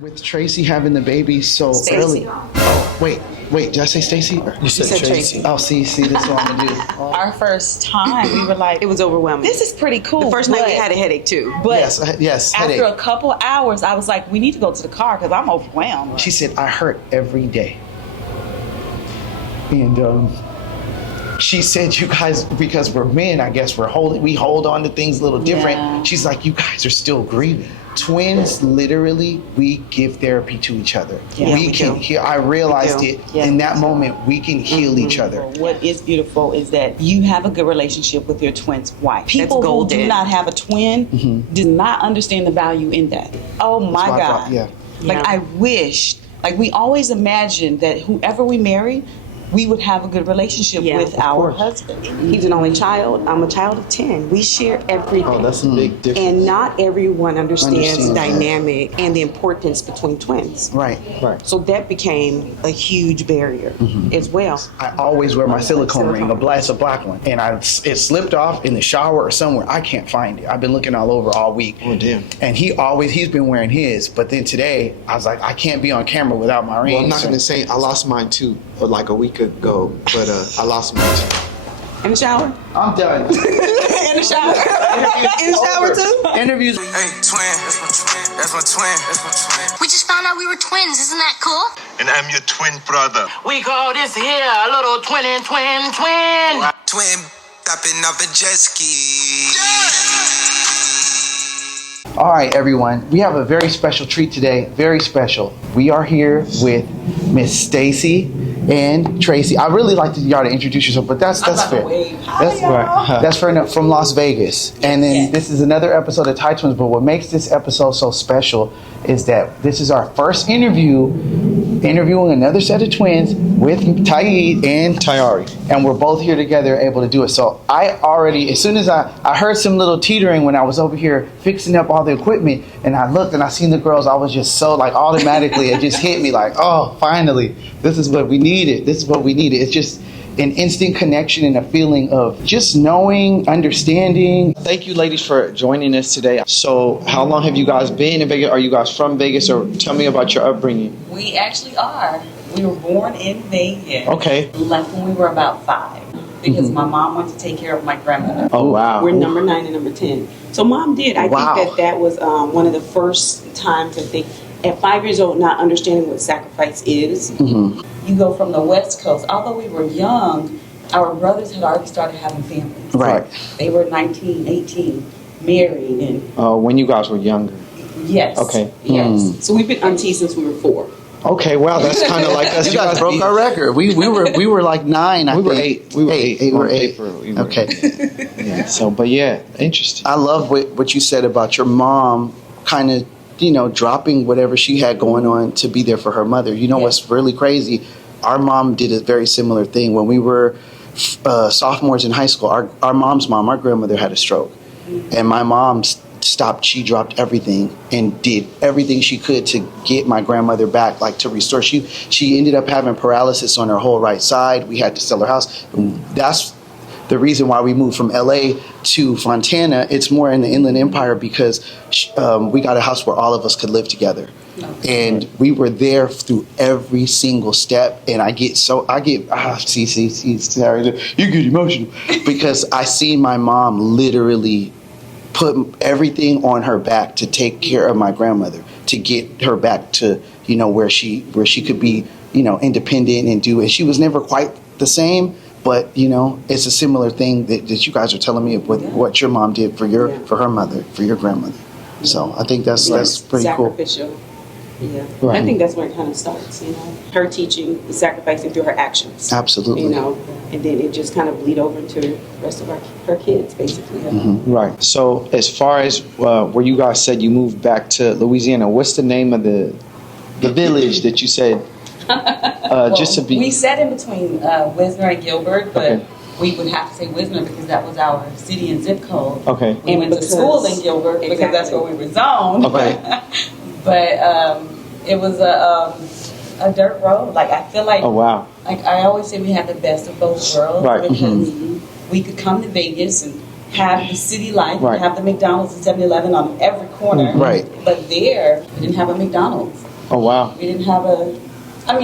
With Tracey having the baby so early. Oh, wait, did I say Stacey? You said Tracey. Oh, see, this is what I'm gonna do. Oh. Our first time, we were like, it was overwhelming. this is pretty cool. The first night we had a headache too. But yes, after headache. a couple hours, I was like, we need to go to the car because I'm overwhelmed. She said, I hurt every day. And she said, you guys, because we're men, I guess we hold on to things a little different. Yeah. She's like, you guys are still grieving. Twins, literally, we give therapy to each other. Yeah, we can heal. I realized it in that moment. We can heal each other. What is beautiful is that you have a good relationship with your twin's wife. People who do not have a twin do not understand the value in that. Oh my God. Like I wish, like we always imagined that whoever we marry, we would have a good relationship with our husband. He's an only child. I'm a child of 10. We share everything. Oh, that's a big difference. And not everyone understands the dynamic and the importance between twins. Right. So that became a huge barrier as well. I always wear my silicone ring, it's a black one, and it slipped off in the shower or somewhere. I can't find it. I've been looking all over all week. Oh, damn. And he's been wearing his, but then today I was like, I can't be on camera without my ring. Well, I'm not gonna say I lost mine too, like a week ago, but I lost mine too. In the shower? I'm done. In the shower? In the shower too? Interviews. Hey, twin, that's my twin. That's my twin. That's my twin. We just found out we were twins. Isn't that cool? And I'm your twin brother. We call this here a little twin. Twin, tapping up a jet ski. All right, everyone. We have a very special treat today. Very special. We are here with Miss Stacey and Tracey. I really like y'all to introduce yourself, but that's fair. That's right. That's fair enough. From Las Vegas, and then this is another episode of TYTWINZ. But what makes this episode so special is that this is our first interviewing another set of twins with Tyid and Tyari, and we're both here together, able to do it. So I already, as soon as I heard some little teetering when I was over here fixing up all the equipment, and I looked and I seen the girls, I was just so like automatically it just hit me like, oh, finally, this is what we needed. This is what we needed. It's just an instant connection and a feeling of just knowing, understanding. Thank you, ladies, for joining us today. So how long have you guys been in Vegas? Are you guys from Vegas, or tell me about your upbringing? We actually are. We were born in Vegas. Okay. Left when we were about 5 because my mom went to take care of my grandmother. Oh, wow. We're number 9 and number 10. So mom did. I think that was one of the first times I think at 5 years old, not understanding what sacrifice is. You go from the West Coast. Although we were young, our brothers had already started having families. Right. They were 19, 18, married, and when you guys were younger. yes. Okay. Yes. So we've been aunties since we were 4. Okay, wow, that's kind of like us. You guys broke our record. We were like 9. I We were think. 8. We were 8. We were 8. Paper, we were Okay. 8. Yeah. So, but yeah, interesting. I love what you said about your mom kind of, dropping whatever she had going on to be there for her mother. You know what's really crazy? Our mom did a very similar thing. When we were sophomores in high school, our mom's mom, our grandmother, had a stroke. And my mom stopped, she dropped everything and did everything she could to get my grandmother back, like to restore. She ended up having paralysis on her whole right side. We had to sell her house. That's the reason why we moved from LA to Fontana. It's more in the Inland Empire because we got a house where all of us could live together. And we were there through every single step. And sorry, you get emotional because I seen my mom literally put everything on her back to take care of my grandmother, to get her back to, where she could be, independent and do it. She was never quite the same. But, it's a similar thing that you guys are telling me with what your mom did for her mother, for your grandmother. So I think that's pretty sacrificial. cool. Yeah. Right. I think that's where it kind of starts, her teaching, sacrificing through her actions. Absolutely. And then it just kind of bleed over into the rest of her kids, basically. Right. So as far as where you guys said you moved back to Louisiana, what's the name of the village that you said? Just to be. We sat in between Wisner and Gilbert, but we would have to say Wisner because that was our city and zip code. Okay. We went to school in Gilbert because that's where we were zoned. Okay. But it was a dirt road. Like I feel like. Oh wow. Like I always say, we had the best of both worlds. Right. Because we could come to Vegas and have the city life, Right. have the McDonald's and 7-Eleven on every corner. Right. But there, we didn't have a McDonald's. Oh wow. We didn't have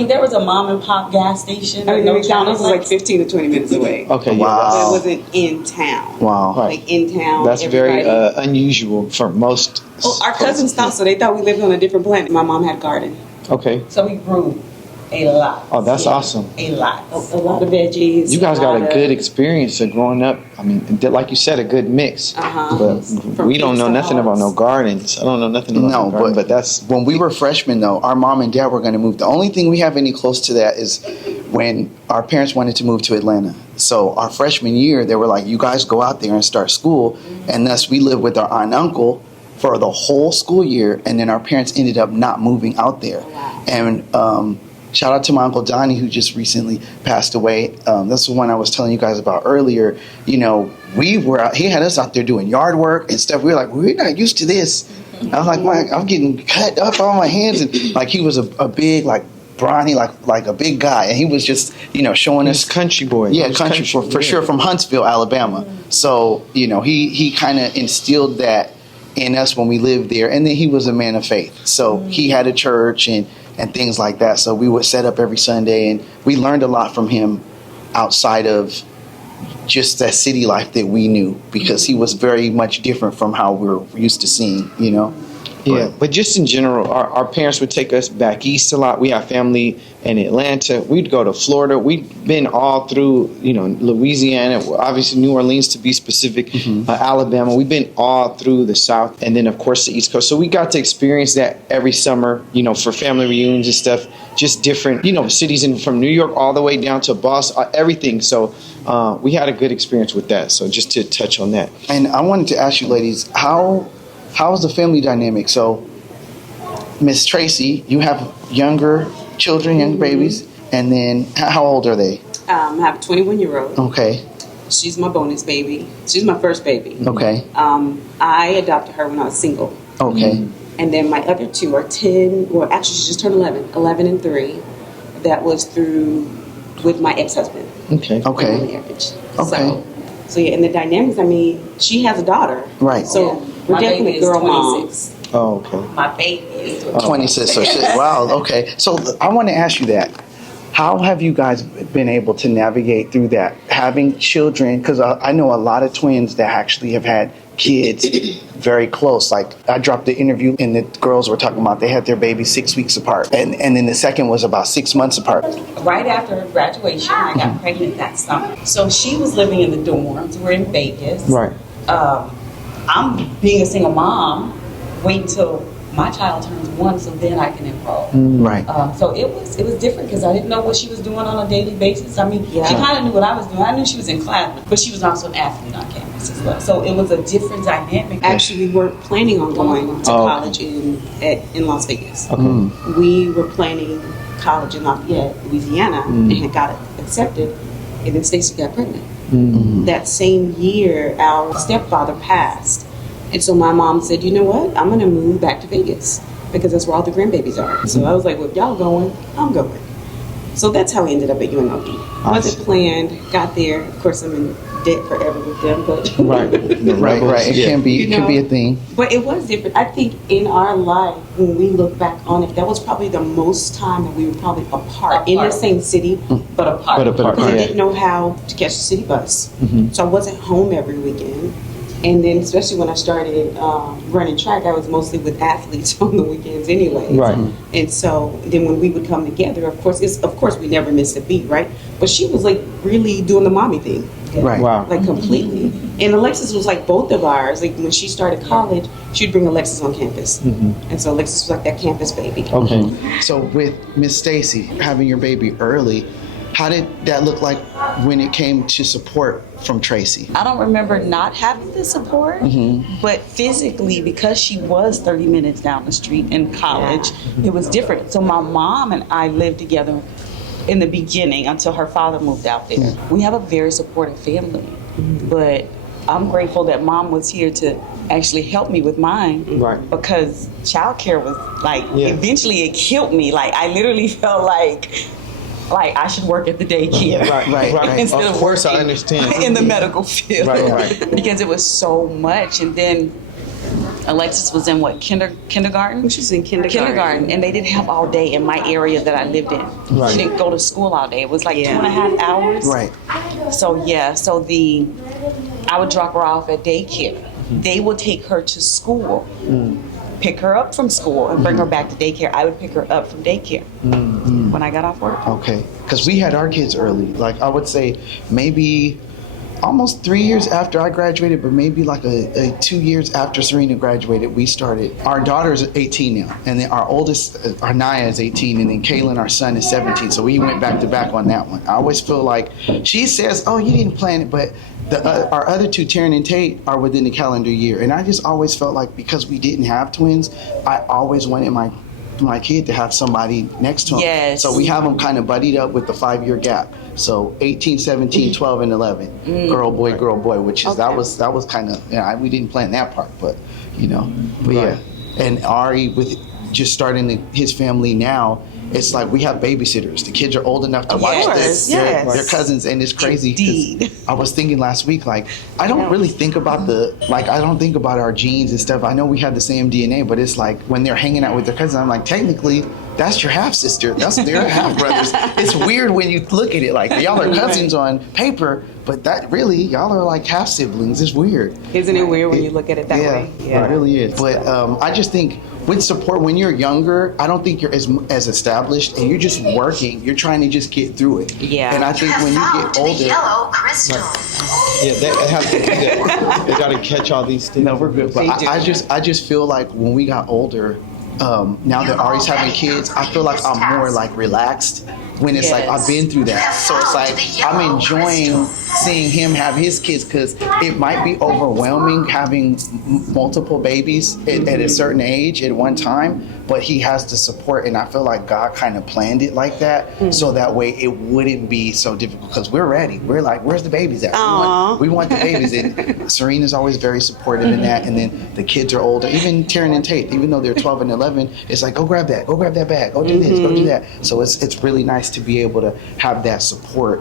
there was a mom and pop gas station. I mean, the McDonald's was like 15 to 20 minutes away. Okay. Wow. So it wasn't in town. Wow. Right. Like in town. That's very everybody- unusual for most. Well, our cousins thought so. They thought we lived on a different planet. My mom had a garden. Okay. So we grew a lot. Oh, that's awesome. A lot. A lot of veggies. You guys got lot a of- good experience of growing up. I mean, like you said, a good mix. But From we don't know pigs to nothing about no hogs. gardens. I don't know nothing about no garden, but that's when we were freshmen, though, our mom and dad were going to move. The only thing we have any close to that is when our parents wanted to move to Atlanta. So our freshman year, they were like, you guys go out there and start school. And thus we lived with our aunt and uncle for the whole school year. And then our parents ended up not moving out there. And shout out to my uncle Donnie, who just recently passed away. That's the one I was telling you guys about earlier. You know, he had us out there doing yard work and stuff. We were like, we're not used to this. I was like, I'm getting cut up on my hands. And like, he was a big, like, brawny, like a big guy. And he was just, showing us. country boy. Yeah, country for sure, from Huntsville, Alabama. So, he kind of instilled that in us when we lived there. And then he was a man of faith. So he had a church and things like that. So we would set up every Sunday, and we learned a lot from him outside of just that city life that we knew, because he was very much different from how we're used to seeing, Yeah, but just in general, our parents would take us back east a lot. We have family in Atlanta. We'd go to Florida. We've been all through, Louisiana, obviously New Orleans to be specific, Alabama. We've been all through the South, and then, of course, the East Coast. So we got to experience that every summer, for family reunions and stuff, just different, cities, and from New York all the way down to Boston, everything. So we had a good experience with that. So just to touch on that. And I wanted to ask you, ladies, how's the family dynamic? So, Miss Tracey, you have younger children, young babies, and then how old are they? I have a 21-year-old. Okay. She's my bonus baby. She's my first baby. Okay. I adopted her when I was single. Okay. And then my other two are 10, well, actually, she just turned 11 and 3. That was with my ex-husband. Okay. My marriage. Okay. So yeah, and the dynamics, she has a daughter. Right. So we're definitely girl moms. Oh, okay. My baby is 26. So shit. Wow. Okay. So I want to ask you that. How have you guys been able to navigate through that, having children? Because I know a lot of twins that actually have had kids very close. Like, I dropped the interview and the girls were talking about they had their baby 6 weeks apart. And then the second was about 6 months apart. Right after graduation, I got pregnant that summer. So she was living in the dorms. We're in Vegas. Right. I'm being a single mom, wait until my child turns 1 so then I can enroll. Right. So it was different because I didn't know what she was doing on a daily basis. She kind of knew what I was doing. I knew she was in class, but she was also an athlete on campus as well. So it was a different dynamic. Actually, we weren't planning on going to college in Las Vegas. Okay. We were planning college in Lafayette, Louisiana, and had got it accepted, and then Stacey got pregnant. That same year, our stepfather passed. And so my mom said, you know what, I'm going to move back to Vegas because that's where all the grandbabies are. So I was like, well, if y'all going, I'm going. So that's how we ended up at UNLV. Wasn't planned, got there. Of course, I'm in debt forever with them. But Right. It can be a thing. But it was different. I think in our life, when we look back on it, that was probably the most time that we were probably apart. In the same city, but apart. Because I didn't know how to catch the city bus. So I wasn't home every weekend. And then, especially when I started running track, I was mostly with athletes on the weekends anyway. Right. And so then when we would come together, of course we never missed a beat, right? But she was like really doing the mommy thing. Right. Wow. Like completely. And Alexis was like both of ours. Like when she started college, she'd bring Alexis on campus. And so Alexis was like that campus baby. Okay. So with Miss Stacey, having your baby early, how did that look like when it came to support from Tracey? I don't remember not having the support, but physically, because she was 30 minutes down the street in college, it was different. So my mom and I lived together in the beginning until her father moved out there. We have a very supportive family, but I'm grateful that mom was here to actually help me with mine. Right. Because childcare was like, eventually it killed me. Like, I literally felt like like I should work at the daycare. Right. Instead Of of course, I working understand. in the medical field. Right. Because it was so much. And then Alexis was in what, kindergarten? She's in kindergarten. And they didn't have all day in my area that I lived in. Right. She didn't go to school all day. It was like 2.5 hours. Right. So I would drop her off at daycare. They would take her to school, pick her up from school, and bring her back to daycare. I would pick her up from daycare when I got off work. Okay. Because we had our kids early. Like I would say maybe almost 3 years after I graduated, but maybe like a 2 years after Serena graduated, we started. Our daughter's 18 now, and then our oldest, our Naya, is 18, and then Kaylin, our son, is 17. So we went back to back on that one. I always feel like she says, "Oh, you didn't plan it," but our other two, Tyid and Tyari, are within the calendar year, and I just always felt like because we didn't have twins, I always wanted my kid to have somebody next to him. Yes. So we have them kind of buddied up with the 5-year gap. So 18, 17, 12, and 11. Girl, boy, which is that was kind of, we didn't plan that part, but but yeah. And Ari, with just starting his family now, it's like we have babysitters. The kids are old enough to watch this. Yes. Their cousins, and it's crazy. Indeed. I was thinking last week, like, I don't really think about I don't think about our genes and stuff. I know we have the same DNA, but it's like when they're hanging out with their cousins, I'm like, technically, that's your half sister. That's their half brothers. It's weird when you look at it like y'all are cousins on paper, but that really y'all are like half siblings. It's weird. Isn't it weird when you look at it that way? Yeah, it really is. But I just think with support, when you're younger, I don't think you're as established, and you're just working. You're trying to just get through it. Yeah. And I think when you get older, Yellow crystal. Yeah, they have to do that. They got to catch all these things. no, we're good. But I just feel like when we got older, now that Ari's having kids, I feel like I'm more like relaxed when it's like I've been through that. So it's like I'm enjoying seeing him have his kids, because it might be overwhelming having multiple babies at a certain age at one time, but he has the support, and I feel like God kind of planned it like that, so that way it wouldn't be so difficult, because we're ready. We're like, where's the babies at? We want the babies, and Serena's always very supportive in that, and then the kids are older. Even Tyid and Tyari, even though they're 12 and 11, it's like, go grab that bag, go do this, go do that. So it's really nice to be able to have that support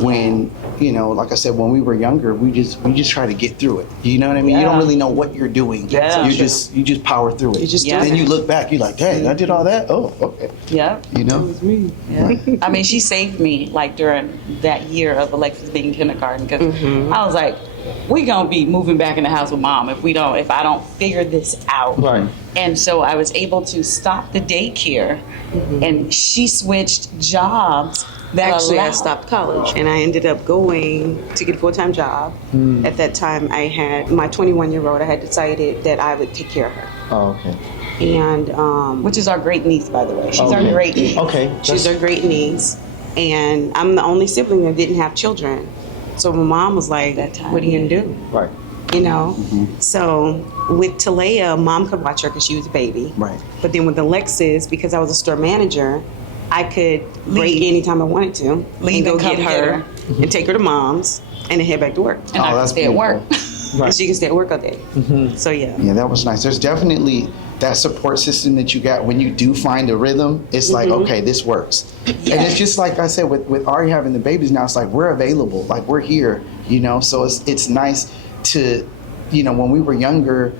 when, like I said, when we were younger, we just try to get through it. You know what I mean? You don't really know what you're doing. Yeah. You just power through it. You just then you look back, you're like, dang, I did all that? Oh, okay. Yeah. Yeah. I mean, she saved me like during that year of Alexis being in kindergarten, because I was like, we gonna be moving back in the house with mom if I don't figure this out. Right. And so I was able to stop the daycare, and she switched jobs. Actually, I stopped college, and I ended up going to get a full-time job. At that time, I had my 21-year-old. I had decided that I would take care of her. Oh, okay. And Which is our great niece, by the way. She's our great niece. Okay. she's our great niece, and I'm the only sibling that didn't have children. So my mom was like, That time, what are you going to do? Right. So with Talea, mom could watch her because she was a baby. Right. But then with Alexis, because I was a store manager, I could break anytime I wanted to and go and come get her and take her to mom's and then head back to work. And I could stay at work. And she can stay at work all day. So yeah. Yeah, that was nice. There's definitely that support system that you got when you do find a rhythm. It's like, okay, this works. And it's just like I said, with Ari having the babies now, it's like we're available, like we're here, so it's nice to, when we were younger,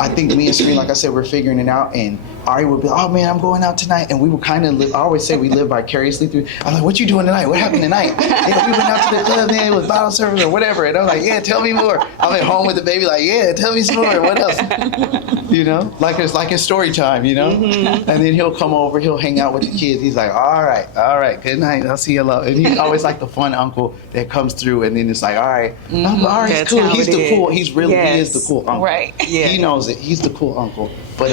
I think me and Serena, like I said, we're figuring it out, and Ari would be like, oh man, I'm going out tonight. And we would kind of I always say we live vicariously through. I'm like, what you doing tonight? What happened tonight? We went out to the club, man, with bottle service or whatever. And I'm like, yeah, tell me more. I'm at home with the baby, like, yeah, tell me some more. What else? Like it's like in story time, And then he'll come over, he'll hang out with the kids. He's like, all right, good night. I'll see you later. And he's always like the fun uncle that comes through, and then it's like, all right, Ari's cool. He's the cool. He is the cool uncle. Right. Yeah. He knows it. He's the cool uncle. But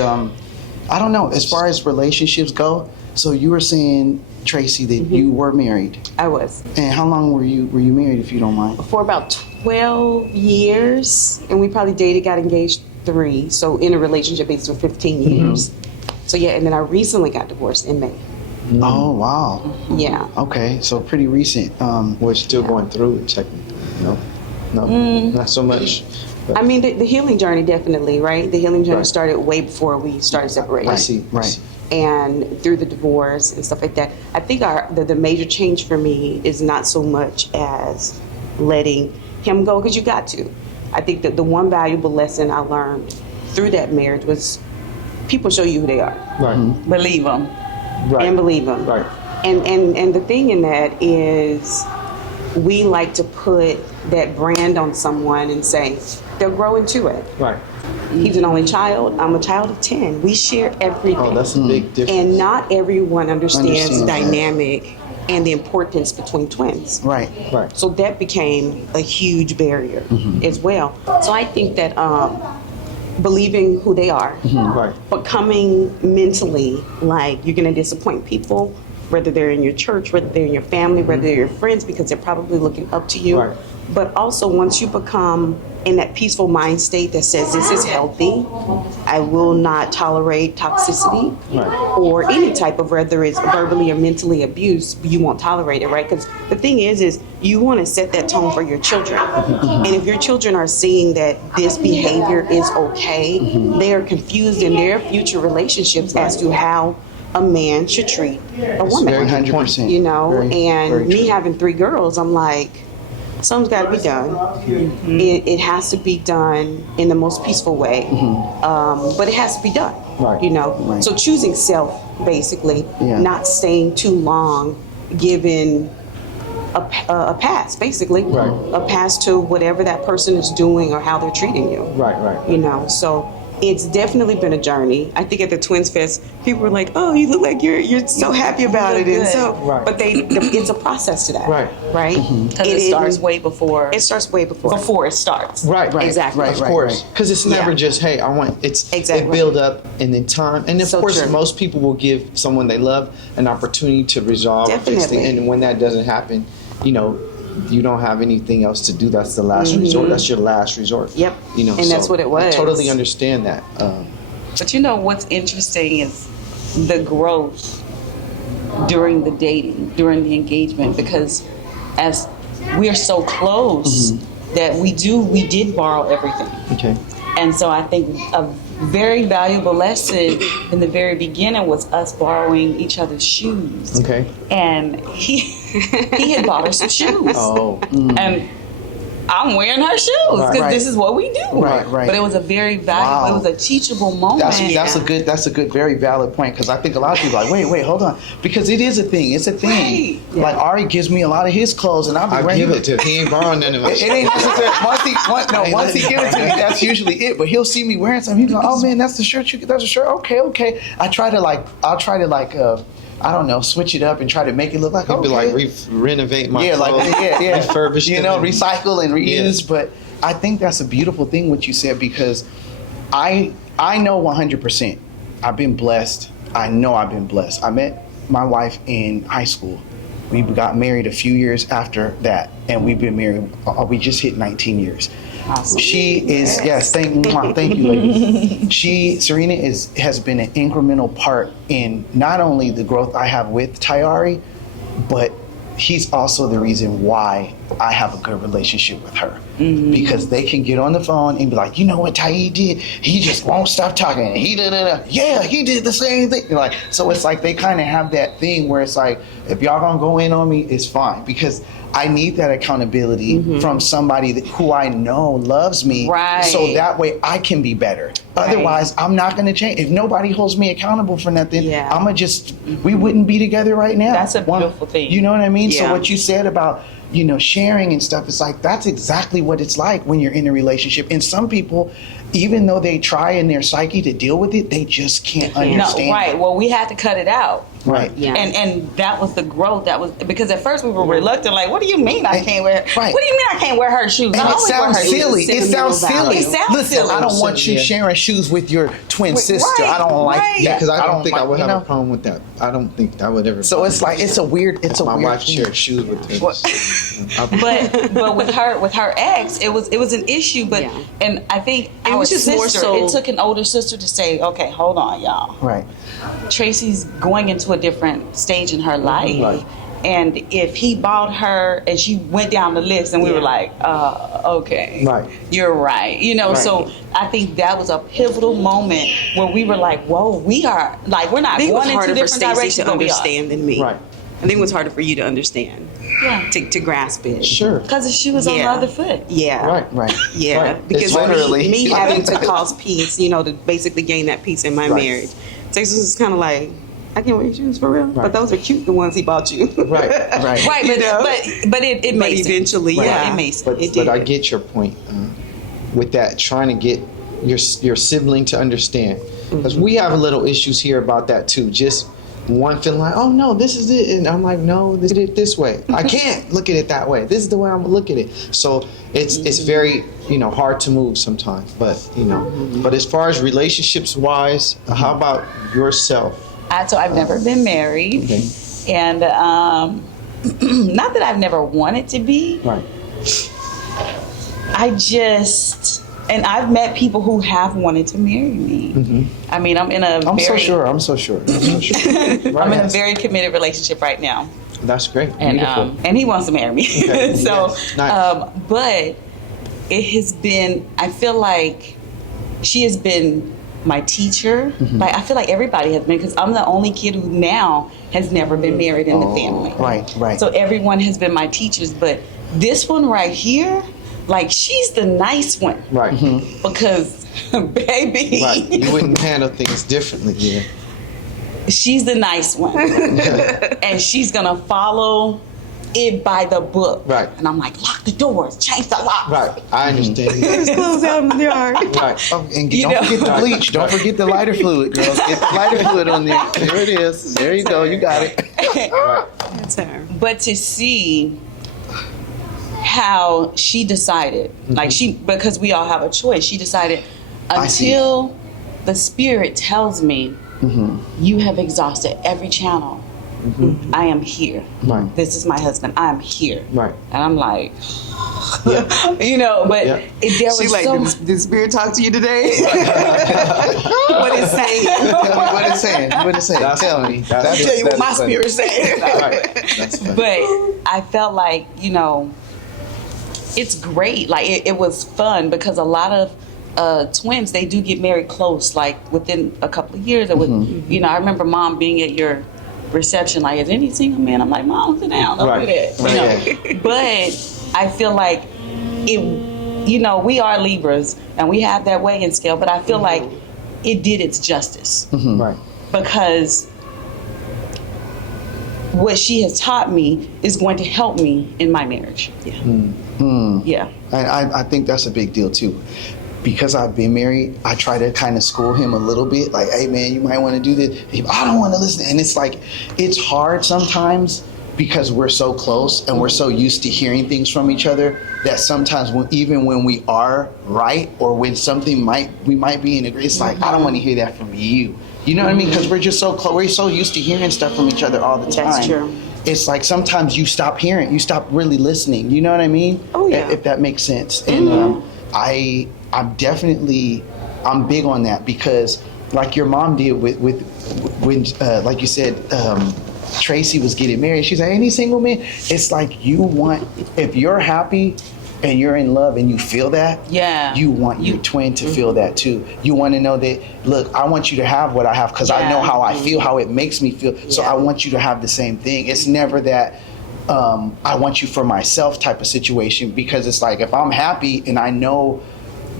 I don't know, as far as relationships go, so you were saying, Tracey, that you were married. I was. And how long were you married, if you don't mind? For about 12 years, and we probably got engaged 3. So in a relationship, it's for 15 years. So yeah, and then I recently got divorced in May. Oh, wow. Yeah. Okay, so pretty recent. We're still going through it, technically. No, not so much. But I mean, the healing journey, definitely, right? The healing journey started way before we started separating. I see, right. and through the divorce and stuff like that. I think the major change for me is not so much as letting him go, because you got to. I think that the one valuable lesson I learned through that marriage was people show you who they are. Right. Believe them. Right. And believe them. Right. And the thing in that is we like to put that brand on someone and say they'll grow into it. Right. He's an only child. I'm a child of 10. We share everything. Oh, that's a big difference. And not everyone understands the dynamic and the importance between twins. Right. Right. So that became a huge barrier as well. So I think that believing who they are, Right. but coming mentally like you're going to disappoint people, whether they're in your church, whether they're in your family, whether they're your friends, because they're probably looking up to you. Right. But also once you become in that peaceful mind state that says this is healthy, I will not tolerate toxicity Right. or any type of, whether it's verbally or mentally abuse, you won't tolerate it, right? Because the thing is you want to set that tone for your children. And if your children are seeing that this behavior is okay, they are confused in their future relationships as to how a man should treat a woman. 100%. You know, Very and me true. having 3 girls, I'm like, something's got to be done. It has to be done in the most peaceful way, but it has to be done. Right. You know, Right. so choosing self, basically, Yeah. not staying too long, giving a pass, basically, Right. a pass to whatever that person is doing or how they're treating you. Right. Right. You know, so it's definitely been a journey. I think at the Twins Fest, people were like, "Oh, you look like you're so happy about it," and so, Right. but it's a process to that, Right. Right? Because it starts way before. It starts way before. before it starts. Right. Right. Exactly. Right. Of Right. course, Right. because it's never Yeah. just, hey, I want, it's Exactly. it build up and then time, and of So course true. most people will give someone they love an opportunity to resolve fix Definitely. things, and when that doesn't happen, you know, you don't have anything else to do. That's the last resort. That's your last resort. Yep. You know, And that's what it I was. totally understand that. But you know what's interesting is the growth during the dating, during the engagement, because as we are so close that we did borrow everything. Okay. And so I think a very valuable lesson in the very beginning was us borrowing each other's shoes. Okay. And he had bought her some shoes. Oh. And I'm wearing her shoes because Right. this is what we do. Right, right. But it was a very valuable, Wow. it was a teachable moment. That's a good, very valid point, because I think a lot of people are like, wait, hold on, because it is a thing. It's a thing. Right. Like Ari gives me a lot of his clothes, and I'll be I wearing give it to. He ain't borrowing none of It it. ain't necessary. Once he gives it to me, that's usually it. But he'll see me wearing something. He's like, "Oh man, that's the shirt. That's a shirt. Okay." I'll try to I don't know, switch it up and try to make it look like He'd be okay. like renovate my Yeah, clothes, yeah. refurbish You them know, and- recycle and reuse. Yeah. But I think that's a beautiful thing what you said, because I know 100%. I've been blessed. I know I've been blessed. I met my wife in high school. We got married a few years after that, and we've been married. We just hit 19 years. Awesome. She is, yes, thank you, ladies. Serena has been an incremental part in not only the growth I have with Tyari, but he's also the reason why I have a good relationship with her. Because they can get on the phone and be like, you know what Tyid did? He just won't stop talking. He did it. Yeah, he did the same thing. Like, so it's like they kind of have that thing where it's like, if y'all gonna go in on me, it's fine, because I need that accountability from somebody who I know loves me, Right. so that way I can be better. Right. Otherwise, I'm not going to change. If nobody holds me accountable for nothing, Yeah. I'm going to we wouldn't be together right now. That's a beautiful thing. You know what I mean? Yeah. So what you said about, sharing and stuff, it's like, that's exactly what it's like when you're in a relationship. And some people, even though they try in their psyche to deal with it, they just can't No, understand. right. Well, we had to cut it out. Right. Yeah. And that was the growth. That was because at first we were reluctant. Like, what do you mean I can't wear? Right. What do you mean I can't wear her shoes? And I it always wear sounds her shoes. silly. It sounds silly. It sounds Listen, silly. I don't want you Yeah. sharing shoes with your twin sister. I don't like right. that. Yeah, because I don't think I like, would you have know? a problem with that. I don't think I would ever. So it's like, it's a weird my weird wife thing. shared shoes with her. But with her ex, it was an issue. But Yeah. and I think It our was just sister. more so- It took an older sister to say, okay, hold on, y'all. Right. Tracy's going into a different stage in her life. Right. And if he bought her and she went down the list and we were like, okay, Right. you're right. You know, Right. So I think that was a pivotal moment where we were like, whoa, we are, like, we're not I think it was going into harder for different Stacey directions, to but we are. understand than me. Right. I think it was harder for you to understand. Yeah. To grasp it. Sure. Because she was on the Yeah. other foot. Yeah. Right. Yeah, Right. because It's literally- me having to cause peace, you know, to basically gain that peace in my Right. marriage. Texas was kind of like, I can't wear your shoes for real, but those are cute, the ones he bought you. Right. Right, but You know? but it But makes eventually, sense. yeah. It makes sense. But I get your point with that, trying to get your sibling to understand. Because we have little issues here about that too. Just one feeling like, oh no, this is it. And I'm like, no, this is it this way. I can't look at it that way. This is the way I'm gonna look at it. So it's very, hard to move sometimes. But, but as far as relationships wise, how about yourself? So I've never been married. Okay. And not that I've never wanted to be. Right. And I've met people who have wanted to marry me. I mean, I'm in a I'm so sure. I'm I'm in a very committed relationship right now. That's great. And Beautiful. and he wants to marry me. Okay. So, Yes. Nice. but it has been, I feel like she has been my teacher. Like, I feel like everybody has been, because I'm the only kid who now has never been married in the family. Right. So everyone has been my teachers, but this one right here, like, she's the nice one. Right. Because, baby, Right. You wouldn't handle things differently, yeah. she's the nice one. And she's going to follow it by the book. Right. And I'm like, lock the doors, change the locks. Right. I understand. There's clothes out in the yard. Right. Oh, and You don't know. forget the bleach. Don't forget the lighter fluid, girls. Get the lighter fluid on there. There it is. There you go. You got it. That's her. But to see how she decided, like, because we all have a choice, she decided I see. until the spirit tells me you have exhausted every channel, I am here. Right. This is my husband. I'm here. Right. And I'm like, but Yeah. there was She's like, so did spirit talk to you today? What is saying? What it's saying? What it's saying? That's Tell funny. me. That's- Tell you what my that's funny. spirit's saying. Right. That's funny. But I felt like, it's great. Like, it was fun, because a lot of twins, they do get married close, like within a couple of years. It was, I remember Mom being at your reception, like, is any single man? I'm like, Mom, sit down, don't do that. Right. But I feel like it, we are Libras and we have that weighing scale, but I feel like it did its justice. Right. Because what she has taught me is going to help me in my marriage. Yeah. I think that's a big deal too. Because I've been married, I try to kind of school him a little bit. Like, hey man, you might want to do this. I don't want to listen. And it's like, it's hard sometimes because we're so close and we're so used to hearing things from each other that sometimes even when we are right or when something we might be in agreement, it's like, I don't want to hear that from you. You know what I mean? Because we're just so close. We're so used to hearing stuff from each other all the time. That's true. It's like sometimes you stop hearing, you stop really listening. You know what I mean? Oh, yeah. If that makes sense. And I'm big on that, because like your mom did when like you said, Tracey was getting married. She's like, any single man? It's like, if you're happy and you're in love and you feel that, you want your twin to feel that too. You want to know that, look, I want you to have what I have because I know how I feel, how it makes me feel. So I want you to have the same thing. It's never that I want you for myself type of situation, because it's like, if I'm happy and I know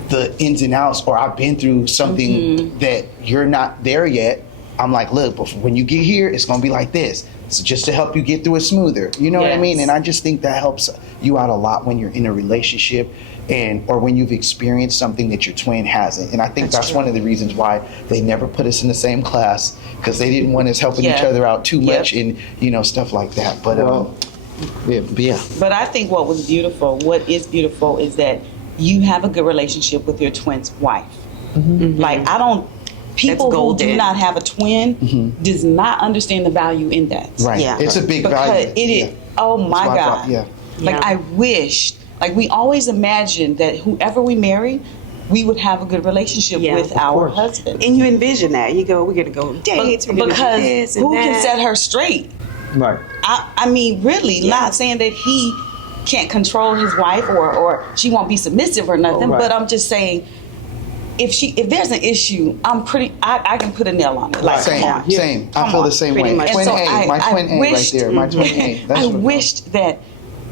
the ins and outs, or I've been through something that you're not there yet, I'm like, look, but when you get here, it's going to be like this. So just to help you get through it smoother. You know what I mean? And I just think that helps you out a lot when you're in a relationship or when you've experienced something that your twin hasn't. And I think that's one of the reasons why they never put us in the same class, because they didn't want us helping each other out too much and, stuff like that. But, But I think what is beautiful is that you have a good relationship with your twin's wife. Like, people who do not have a twin does not understand the value in that. Right. Yeah. It's a big value. Because it is, oh my God. Like, I wish, like, we always imagined that whoever we marry, we would have a good relationship with our husband. And you envision that. You go, we're going to go on dates, we're going to do Because this and who that. can set her straight? Right. I mean, really, not saying that he can't control his wife or she won't be submissive or nothing, but I'm just saying, if there's an issue, I can put a nail on it. Like, same. I feel the same way. My twin A right there. My twin A. That's I wished that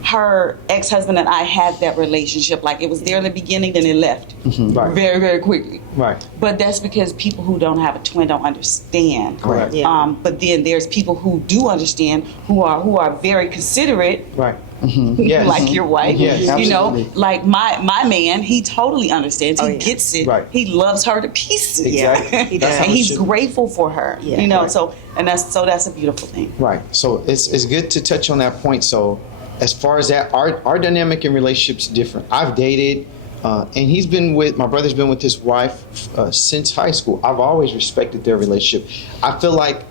her ex-husband and I had that relationship. Like, it was there in the beginning, then it left very, very quickly. Right. But that's because people who don't have a twin don't understand. Correct. Yeah. But then there's people who do understand, who are very considerate. Right. Yes. Like your wife. Yes, you know, absolutely. like my man, he totally understands. He gets it. Right. He loves her to pieces. Exactly. He does. And he's grateful for her. Yeah. You know, Right. so that's a beautiful thing. Right. So it's good to touch on that point. So as far as that, our dynamic in relationships is different. I've dated, and my brother's been with his wife since high school. I've always respected their relationship. I feel like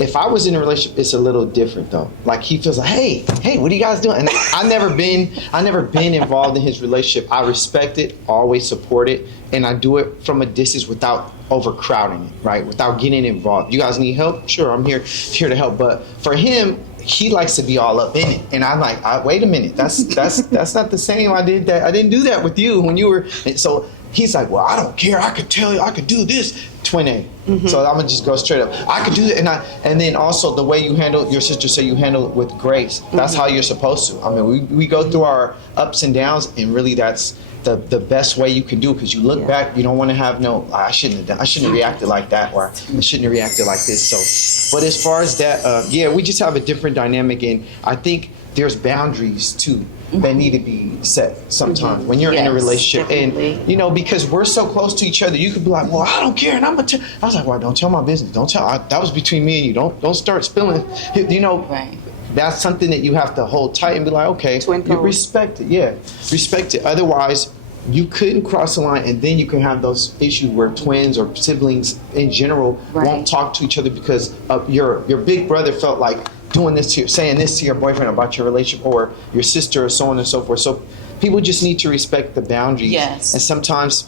if I was in a relationship, it's a little different though. Like, he feels like, hey, what are you guys doing? And I never been involved in his relationship. I respect it, always support it, and I do it from a distance without overcrowding it, right? Without getting involved. You guys need help? Sure, I'm here to help. But for him, he likes to be all up in it, and I'm like, wait a minute, that's not the same. I didn't do that with you when you were. And so he's like, well, I don't care. I could tell you, I could do this. Twin A. So I'm gonna just go straight up. I could do that, and then also the way you handle, your sister said you handle it with grace. That's how you're supposed to. I mean, we go through our ups and downs, and really that's the best way you can do, because you look back, you don't want to have I shouldn't have reacted like that, or I shouldn't have reacted like this. So, but as far as that, we just have a different dynamic, and I think there's boundaries too that need to be set sometimes when you're in a relationship. Definitely. And because we're so close to each other, you could be like, well, I don't care, and I'm gonna tell. I was like, well, don't tell my business. Don't tell. That was between me and you. Don't start spilling. Right. That's something that you have to hold tight and be like, okay, you respect it. Yeah, respect it. Otherwise, you couldn't cross the line, and then you can have those issues where twins or siblings in general won't talk to each other because your big brother felt like saying this to your boyfriend about your relationship, or your sister, or so on and so forth. So people just need to respect the boundaries. Yes. And sometimes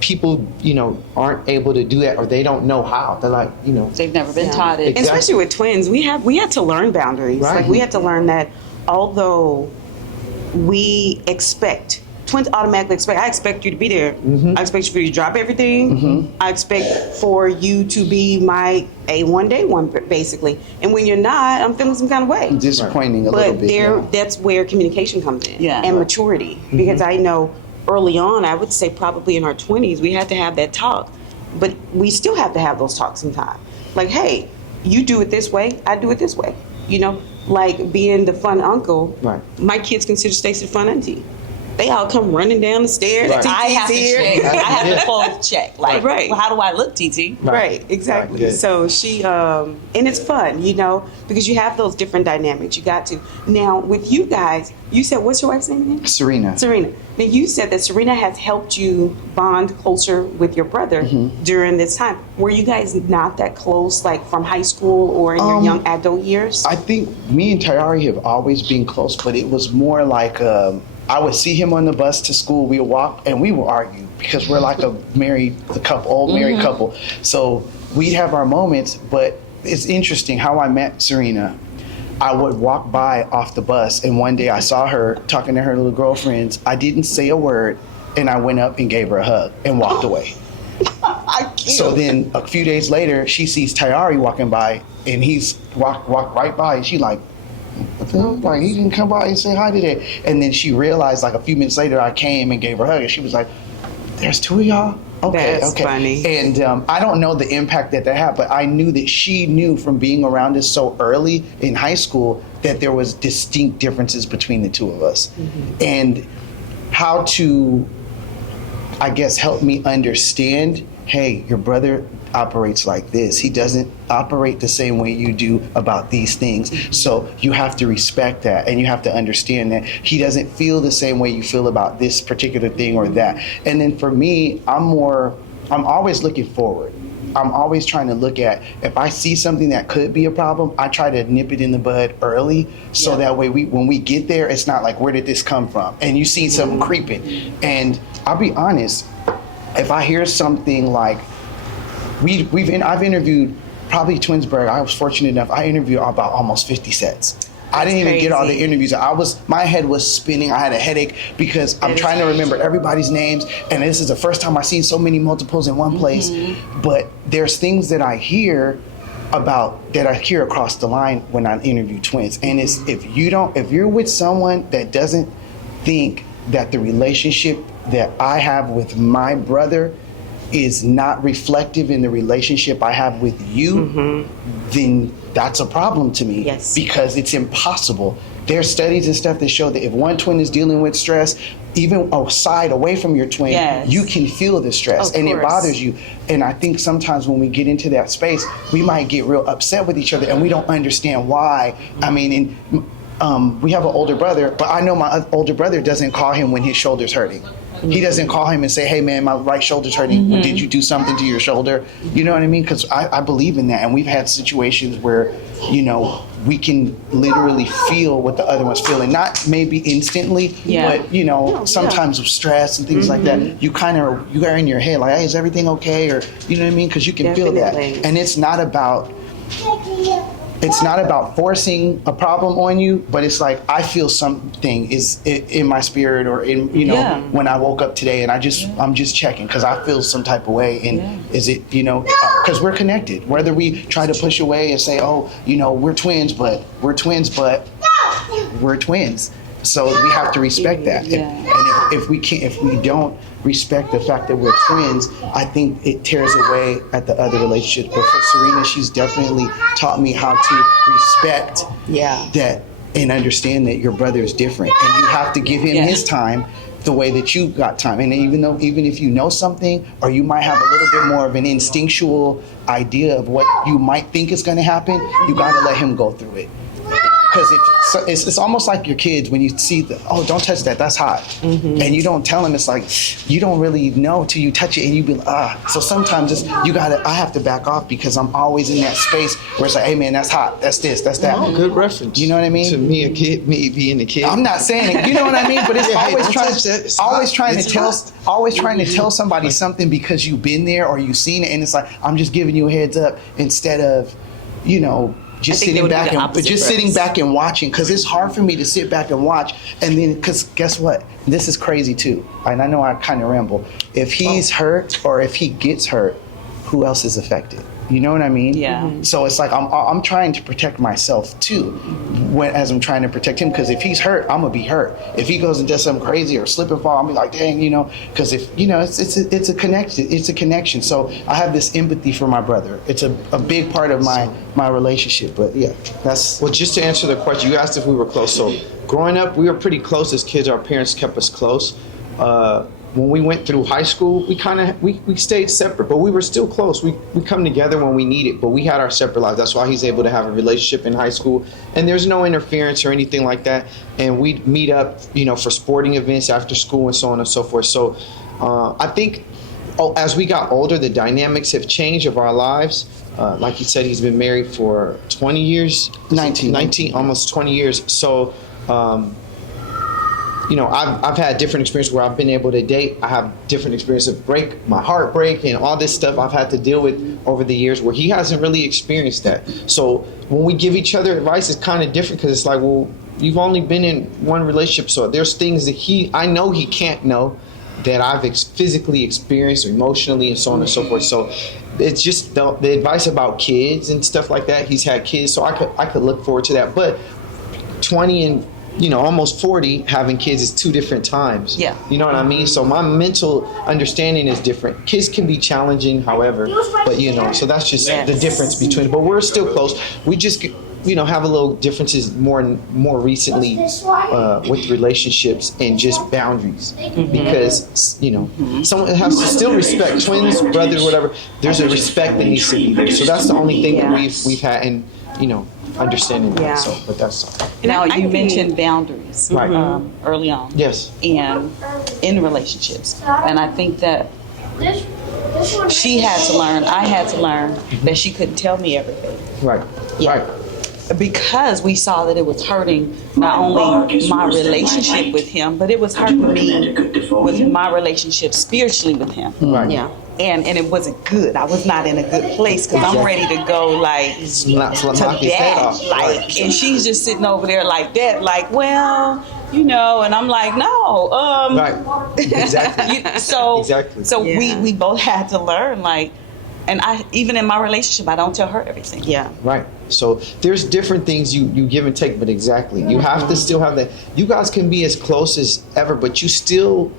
people, aren't able to do that, or they don't know how. They're like, They've never been taught it. Exactly. Especially with twins, we had to learn boundaries. Right. Like, we had to learn that although we expect, twins automatically expect, I expect you to be there. I expect for you to drop everything. I expect for you to be my A1 day one, basically. And when you're not, I'm feeling some kind of way. Disappointing a little bit. But that's where communication comes in. Yeah. And maturity. Because I know early on, I would say probably in our 20s, we had to have that talk. But we still have to have those talks sometimes. Like, hey, you do it this way, I do it this way. Like being the fun uncle. Right. My kids consider Stacey the fun auntie. They all come running down the stairs. Right. I have to check. I have to both check. Like, Right. well, how do I look, TT? Right, exactly. Right, so she, and it's fun, because you have those different dynamics. You got to. Now, with you guys, you said, what's your wife's name again? Serena. Now, you said that Serena has helped you bond closer with your brother during this time. Were you guys not that close, like from high school or in your young adult years? I think me and Tyari have always been close, but it was more like I would see him on the bus to school. We would walk and we would argue because we're like old married couple. So we'd have our moments, but it's interesting how I met Serena. I would walk by off the bus, and one day I saw her talking to her little girlfriends. I didn't say a word, and I went up and gave her a hug and walked away. So then a few days later, she sees Tyari walking by, and he's walked right by, and she like, what the hell? Like, he didn't come by and say hi today. And then she realized, like, a few minutes later, I came and gave her a hug, and she was like, there's two of y'all? Okay. Funny. And I don't know the impact that had, but I knew that she knew from being around us so early in high school that there was distinct differences between the two of us. And how to, I guess, help me understand, hey, your brother operates like this. He doesn't operate the same way you do about these things. So you have to respect that, and you have to understand that he doesn't feel the same way you feel about this particular thing or that. And then for me, I'm always looking forward. I'm always trying to look at, if I see something that could be a problem, I try to nip it in the bud early, so that way when we get there, it's not like, where did this come from? And you see something creeping. And I'll be honest, if I hear something like, I've interviewed probably Twinsburg. I was fortunate enough, I interviewed about almost 50 sets. I didn't even get all the interviews. My head was spinning. I had a headache because I'm trying to remember everybody's names, and this is the first time I've seen so many multiples in one place. But there's things that I hear across the line when I interview twins, and it's if you're with someone that doesn't think that the relationship that I have with my brother is not reflective in the relationship I have with you, then that's a problem to me. Yes. Because it's impossible. There's studies and stuff that show that if one twin is dealing with stress, even aside away from your twin, you can feel the stress and it bothers you. And I think sometimes when we get into that space, we might get real upset with each other and we don't understand why. I mean, we have an older brother, but I know my older brother doesn't call him when his shoulder's hurting. He doesn't call him and say, hey man, my right shoulder's hurting. Did you do something to your shoulder? You know what I mean? Because I believe in that. And we've had situations where, we can literally feel what the other one's feeling. Not maybe instantly, but sometimes with stress and things like that, you are in your head like, hey, is everything okay? Or, you know what I mean? Because you can feel that. And it's not about forcing a problem on you, but it's like I feel something is in my spirit or in when I woke up today, and I'm just checking because I feel some type of way, and is it because we're connected. Whether we try to push away and say, oh, we're twins, but we're twins. So we have to respect that. And if we don't respect the fact that we're twins, I think it tears away at the other relationships. But for Serena, she's definitely taught me how to respect that and understand that your brother is different, and you have to give him his time the way that you got time. And even if you know something, or you might have a little bit more of an instinctual idea of what you might think is going to happen, you got to let him go through it. Because it's almost like your kids when you see don't touch that, that's hot. And you don't tell them, it's like, you don't really know till you touch it and you be like, So sometimes I have to back off because I'm always in that space where it's like, hey man, that's hot, that's this, that's that. Oh, good reference. You know what I mean? To me being a kid. I'm not saying it, you know what I mean? But it's always trying to tell somebody something because you've been there or you've seen it, and it's like, I'm just giving you a heads up instead of, just sitting back and watching, because it's hard for me to sit back and watch, and then because guess what, this is crazy too, and I know I kind of ramble. If he's hurt or if he gets hurt, who else is affected? You know what I mean? Yeah. So it's like I'm trying to protect myself too, as I'm trying to protect him. Because if he's hurt, I'm gonna be hurt. If he goes and does something crazy or slip and fall, I'll be like, dang, Because if it's a connection. It's a connection. So I have this empathy for my brother. It's a big part of my relationship. But yeah, that's. Well, just to answer the question, you asked if we were close. So growing up, we were pretty close as kids. Our parents kept us close. When we went through high school, we stayed separate, but we were still close. We come together when we need it, but we had our separate lives. That's why he's able to have a relationship in high school, and there's no interference or anything like that. And we'd meet up, for sporting events after school and so on and so forth. So I think as we got older, the dynamics have changed of our lives. Like you said, he's been married for 20 years, 19, almost 20 years. So. I've had different experiences where I've been able to date. I have different experiences of my heartbreak and all this stuff I've had to deal with over the years where he hasn't really experienced that. So when we give each other advice, it's kind of different because it's like, well, you've only been in one relationship. So there's things that I know he can't know that I've physically experienced or emotionally and so on and so forth. So it's just the advice about kids and stuff like that. He's had kids, so I could look forward to that. But 20 and almost 40, having kids is two different times. Yeah. You know what I mean? So my mental understanding is different. Kids can be challenging, however, but so that's just the difference between. But we're still close. We just have a little differences more recently with relationships and just boundaries, because someone has to still respect twins, brothers, whatever. There's a respect that needs to be there. So that's the only thing that we've had, and understanding that. So, but that's now you mentioned boundaries early on. Yes. And in relationships, and I think that she had to learn. I had to learn that she couldn't tell me everything. Right. Yeah. Right. Because we saw that it was hurting not only my relationship with him, but it was hurting me with my relationship spiritually with him. Right. Yeah. and it wasn't good. I was not in a good place because I'm ready to go like to that, like, and she's just sitting over there like that, like, well, you know, and I'm like, no, right, exactly. So we both had to learn, like, and I even in my relationship, I don't tell her everything. Yeah, right. So there's different things you give and take, but exactly, you have to still have that. You guys can be as close as ever, but you still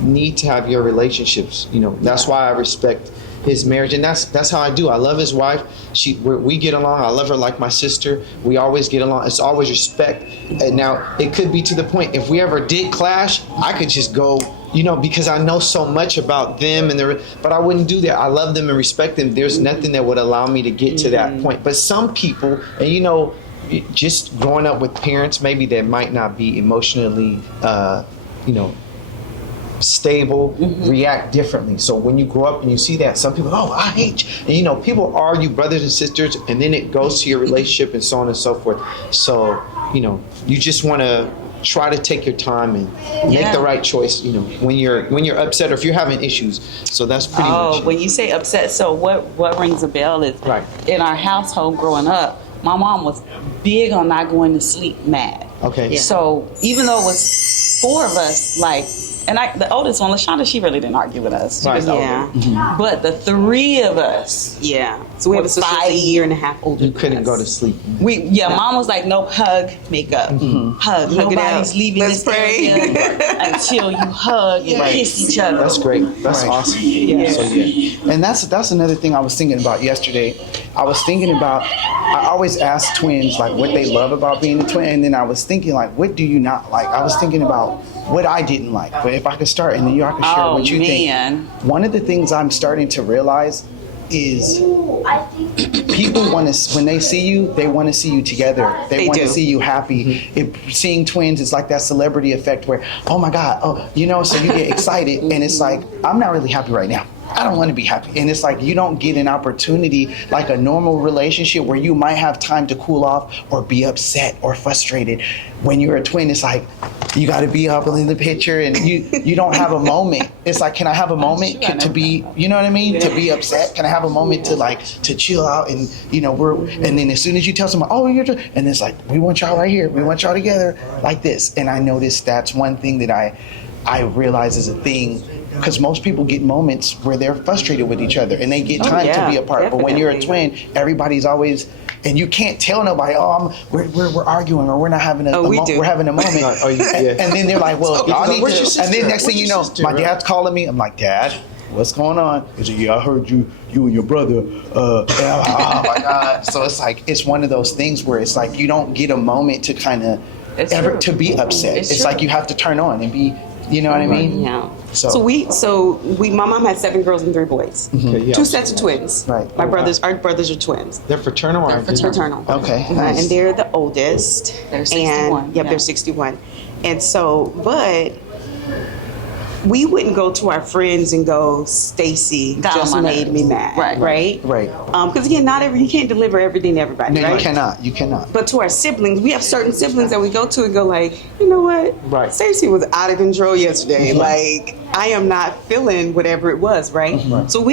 need to have your relationships. You know, that's why I respect his marriage, and that's how I do. I love his wife. We get along. I love her like my sister. We always get along. It's always respect. And now it could be to the point if we ever did clash, I could just go, you know, because I know so much about them, but I wouldn't do that. I love them and respect them. There's nothing that would allow me to get to that point. But some people, and you know, just growing up with parents maybe that might not be emotionally, you know, stable, react differently. So when you grow up and you see that, some people, oh, I hate you. And you know, people argue, brothers and sisters, and then it goes to your relationship and so on and so forth. So, you know, you just want to try to take your time and make the right choice, you know, when you're upset or if you're having issues. So that's pretty much it. When you say upset, so what rings a bell is in our household growing up, my mom was big on not going to sleep mad. Okay. Yeah. So even though it was 4 of us, like, and the oldest one, LaShonda, she really didn't argue with us. She was older. But the 3 of us. Yeah. So we have a sister a year and a half older. You couldn't go to sleep. Mom was like, no, hug, makeup. Hug. Nobody's leaving this area until you hug and kiss each other. That's great. That's awesome. Yeah. So, And that's another thing I was thinking about yesterday. I always ask twins like what they love about being a twin, and then I was thinking like, what do you not like? I was thinking about what I didn't like, but if I could start and then y'all can share what you think. One of the things I'm starting to realize is people want to, when they see you, they want to see you together. They want to see you happy. Seeing twins is like that celebrity effect where, oh my God, you know, so you get excited and it's like, I'm not really happy right now. I don't want to be happy. And it's like you don't get an opportunity like a normal relationship where you might have time to cool off or be upset or frustrated. When you're a twin, it's like you got to be up in the picture and you don't have a moment. It's like, can I have a moment to be, you know what I mean? To be upset? Can I have a moment to chill out? And, you know, and then as soon as you tell someone, oh, and it's like, we want y'all right here. We want y'all together like this. And I noticed that's one thing that I realize is a thing. Because most people get moments where they're frustrated with each other and they get time to be apart. Definitely. But when you're a twin, everybody's always, and you can't tell nobody, we're arguing or we're not having we're having a moment. And then they're like, well, y'all need to. And then next thing you know, my dad's calling me. I'm like, Dad, what's going on? He's like, yeah, I heard you and your brother. Oh my God. So it's like, it's one of those things where it's like you don't get a moment to kind of to be upset. It's like you have to turn on and be. You know what I mean? Yeah. So my mom had 7 girls and 3 boys. Okay, 2 sets of twins. Right. Our brothers are twins. They're fraternal or fraternal. Okay. Nice. And they're the oldest. They're 61. They're 61. And so, but we wouldn't go to our friends and go, Stacey just made me mad. Right. Because again, you can't deliver everything to everybody. No, right? You cannot. But to our siblings, we have certain siblings that we go to and go like, you know what? Right. Stacey was out of control yesterday. Like, I am not feeling whatever it was, right? So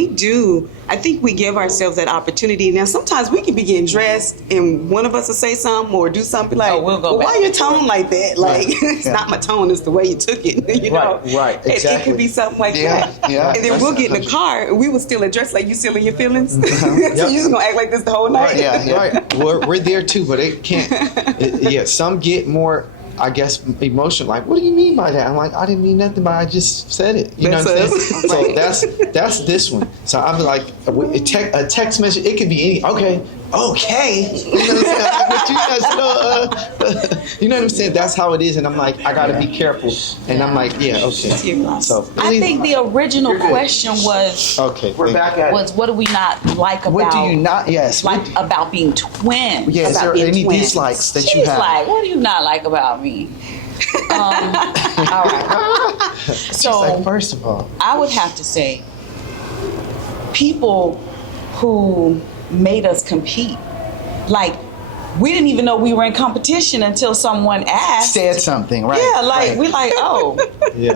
I think we give ourselves that opportunity. Now, sometimes we can be getting dressed and one of us will say something or do something like, why your tone like that? Like, it's not my tone, it's the way you took it, you know? Right, exactly. It could be something like that. Yeah. And then we'll get in the car and we will still address like you still in your feelings. So you're just going to act like this the whole night? Right. We're there too, but it can't. Some get more, I guess, emotional. Like, what do you mean by that? I'm like, I didn't mean nothing, but I just said it. You know what I'm saying? So that's this one. So I'll be like, a text message. It could be any. Okay. You know what I'm saying? You know what I'm saying? That's how it is, and I'm like, I gotta be careful. And I'm like, okay. So I think the original question was, we're back at was what do we not like about? What do you not? Yes. Like about being twins? Yeah. Is there any dislikes that you have? Like, what do you not like about me? All right. So like, first of all, I would have to say, people who made us compete, like we didn't even know we were in competition until someone asked. Said something, right? Yeah, like right. we like, oh,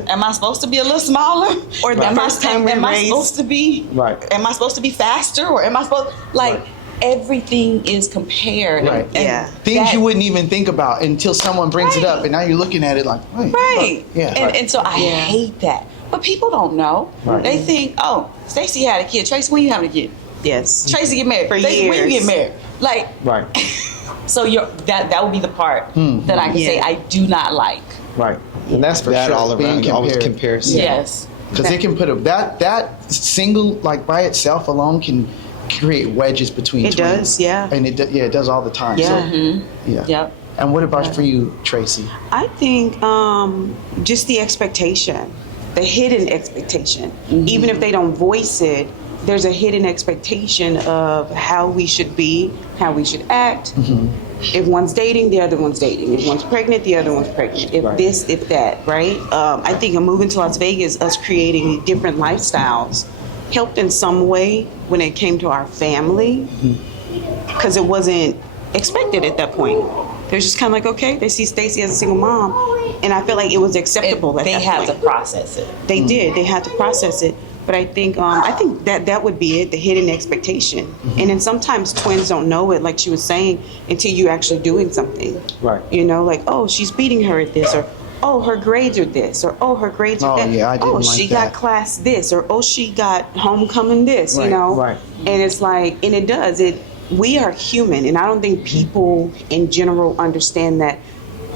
am I supposed to be a little smaller, or Right. am I supposed to be? Right. Am I supposed to be faster, or am I supposed like? Everything is compared. Right. And things you wouldn't even think about until someone brings it up, and now you're looking at it like, wait, right. Look. Yeah. And so I hate that. But people don't know. Right. They think, oh, Stacey had a kid. Tracy, when you having a kid? Yes. Tracy get married. For Stacey, years. when you get married? Like, Right. so that would be the part that I can say I do not like. Right. And that's for That sure. all Being around. always Compared. comparison. Yes. Because it can put that single, like by itself alone, can create wedges between It twins. does, yeah. And it does all the time. Yeah. So, yeah. Yep. And what about for you, Tracy? I think just the expectation, the hidden expectation. Even if they don't voice it, there's a hidden expectation of how we should be, how we should act. If one's dating, the other one's dating. If one's pregnant, the other one's pregnant. If this, if that, right? I think a moving to Las Vegas, us creating different lifestyles, helped in some way when it came to our family, because it wasn't expected at that point. They're just kind of like, okay, they see Stacey as a single mom, and I feel like it was acceptable at They that have point. to process it. They did. They had to process it. But I think that would be it, the hidden expectation. And then sometimes twins don't know it, like she was saying, until you actually doing something. Right. You know, like, oh, she's beating her at this, or oh, her grades are this, or oh, her grades are Oh, that. yeah, I didn't oh, like she that. got class this, or oh, she got homecoming this, you Right, know? right. And it's like, and it does. We are human, and I don't think people in general understand that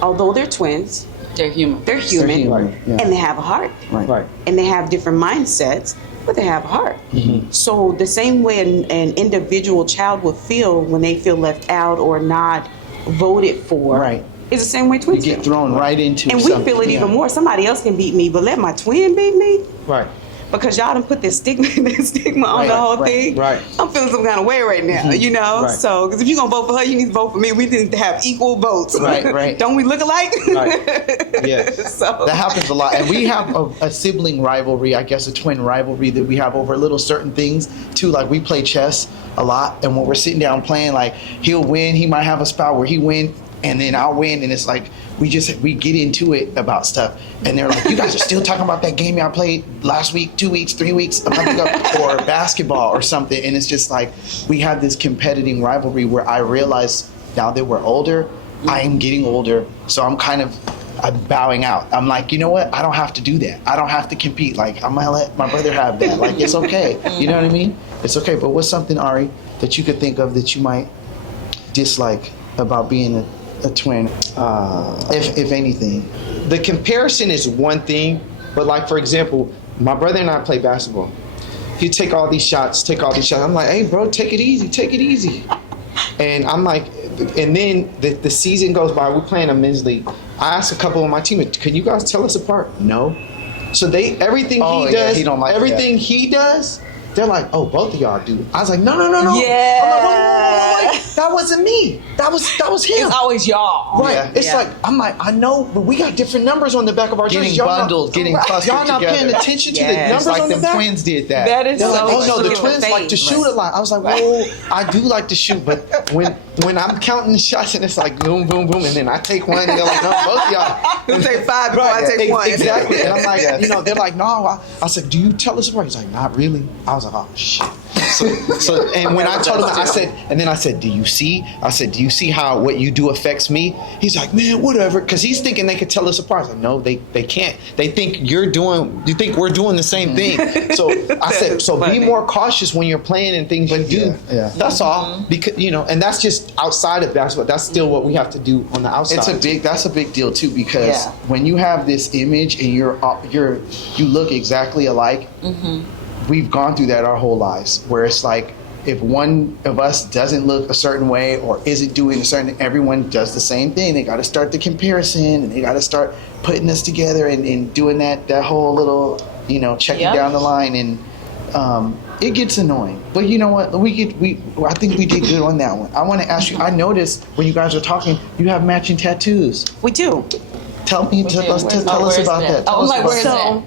although they're twins, They're human. they're human, human, yeah. and they have a heart. Right. And they have different mindsets, but they have a heart. So the same way an individual child would feel when they feel left out or not voted for, Right. is the same way You twins get feel. thrown right into And we something. feel it even more. Somebody else can beat me, but let my twin beat me? Right. Because y'all done put this stigma on Right, the whole right, thing. right. I'm feeling some kind of way right now, you know? Right. So, because if you're going to vote for her, you need to vote for me. We need to have equal votes. Right, right. Don't we look alike? Right. Yes. So That happens a lot. And we have a sibling rivalry, I guess a twin rivalry that we have over little certain things too. Like we play chess a lot, and when we're sitting down playing, like he'll win, he might have a spot where he wins, and then I'll win, and it's like we get into it about stuff, and they're like, you guys are still talking about that game y'all played last week, 2 weeks, 3 weeks, a month ago, or basketball or something. And it's just like we have this competing rivalry where I realize now that we're older, I am getting older, so I'm bowing out. I'm like, you know what? I don't have to do that. I don't have to compete. Like, I'm gonna let my brother have that. Like, it's okay. You know what I mean? It's okay. But what's something, Ari, that you could think of that you might dislike about being a twin, if anything? The comparison is one thing, but like, for example, my brother and I play basketball. He'd take all these shots. I'm like, hey, bro, take it easy. And I'm like, and then the season goes by. We're playing a men's league. I asked a couple of my teammates, can you guys tell us apart? No. So everything he does, he don't like everything he does, they're like, oh, both of y'all do. I was like, no. Yeah. I'm like, wait. That wasn't me. That was him. It's always y'all. Right. Yeah. It's like, I'm like, I know, but we got different numbers on the back of our jerseys. Getting bundled, getting clustered Y'all not together. paying attention to the Yes. numbers It's like on the them back. twins did that. That is They're so like, oh no, the true. twins like to shoot a lot. I was like, well, I do like to shoot, but when I'm counting the shots and it's like boom, boom, boom, and then I take one, and they're like, no, both of y'all. You take five before I take one. Exactly. And I'm like, they're like, no. I said, do you tell us apart? He's like, not really. I was like, oh shit. So and when I told him, I said, do you see? I said, do you see how what you do affects me? He's like, man, whatever, because he's thinking they could tell us apart. I was like, no, they can't. They think you think we're doing the same thing. So I said, so be more cautious when you're playing and things you do. Yeah. That's all. Because and that's just outside of basketball. That's still what we have to do on the outside. That's a big deal too, because when you have this image and you look exactly alike, we've gone through that our whole lives, where it's like if one of us doesn't look a certain way or isn't doing a certain, everyone does the same thing. They got to start the comparison, and they got to start putting us together and doing that whole little checking down the line, and it gets annoying. But you know what? I think we did good on that one. I want to ask you. I noticed when you guys are talking, you have matching tattoos. We do. Tell us about that. I'm like, where is that?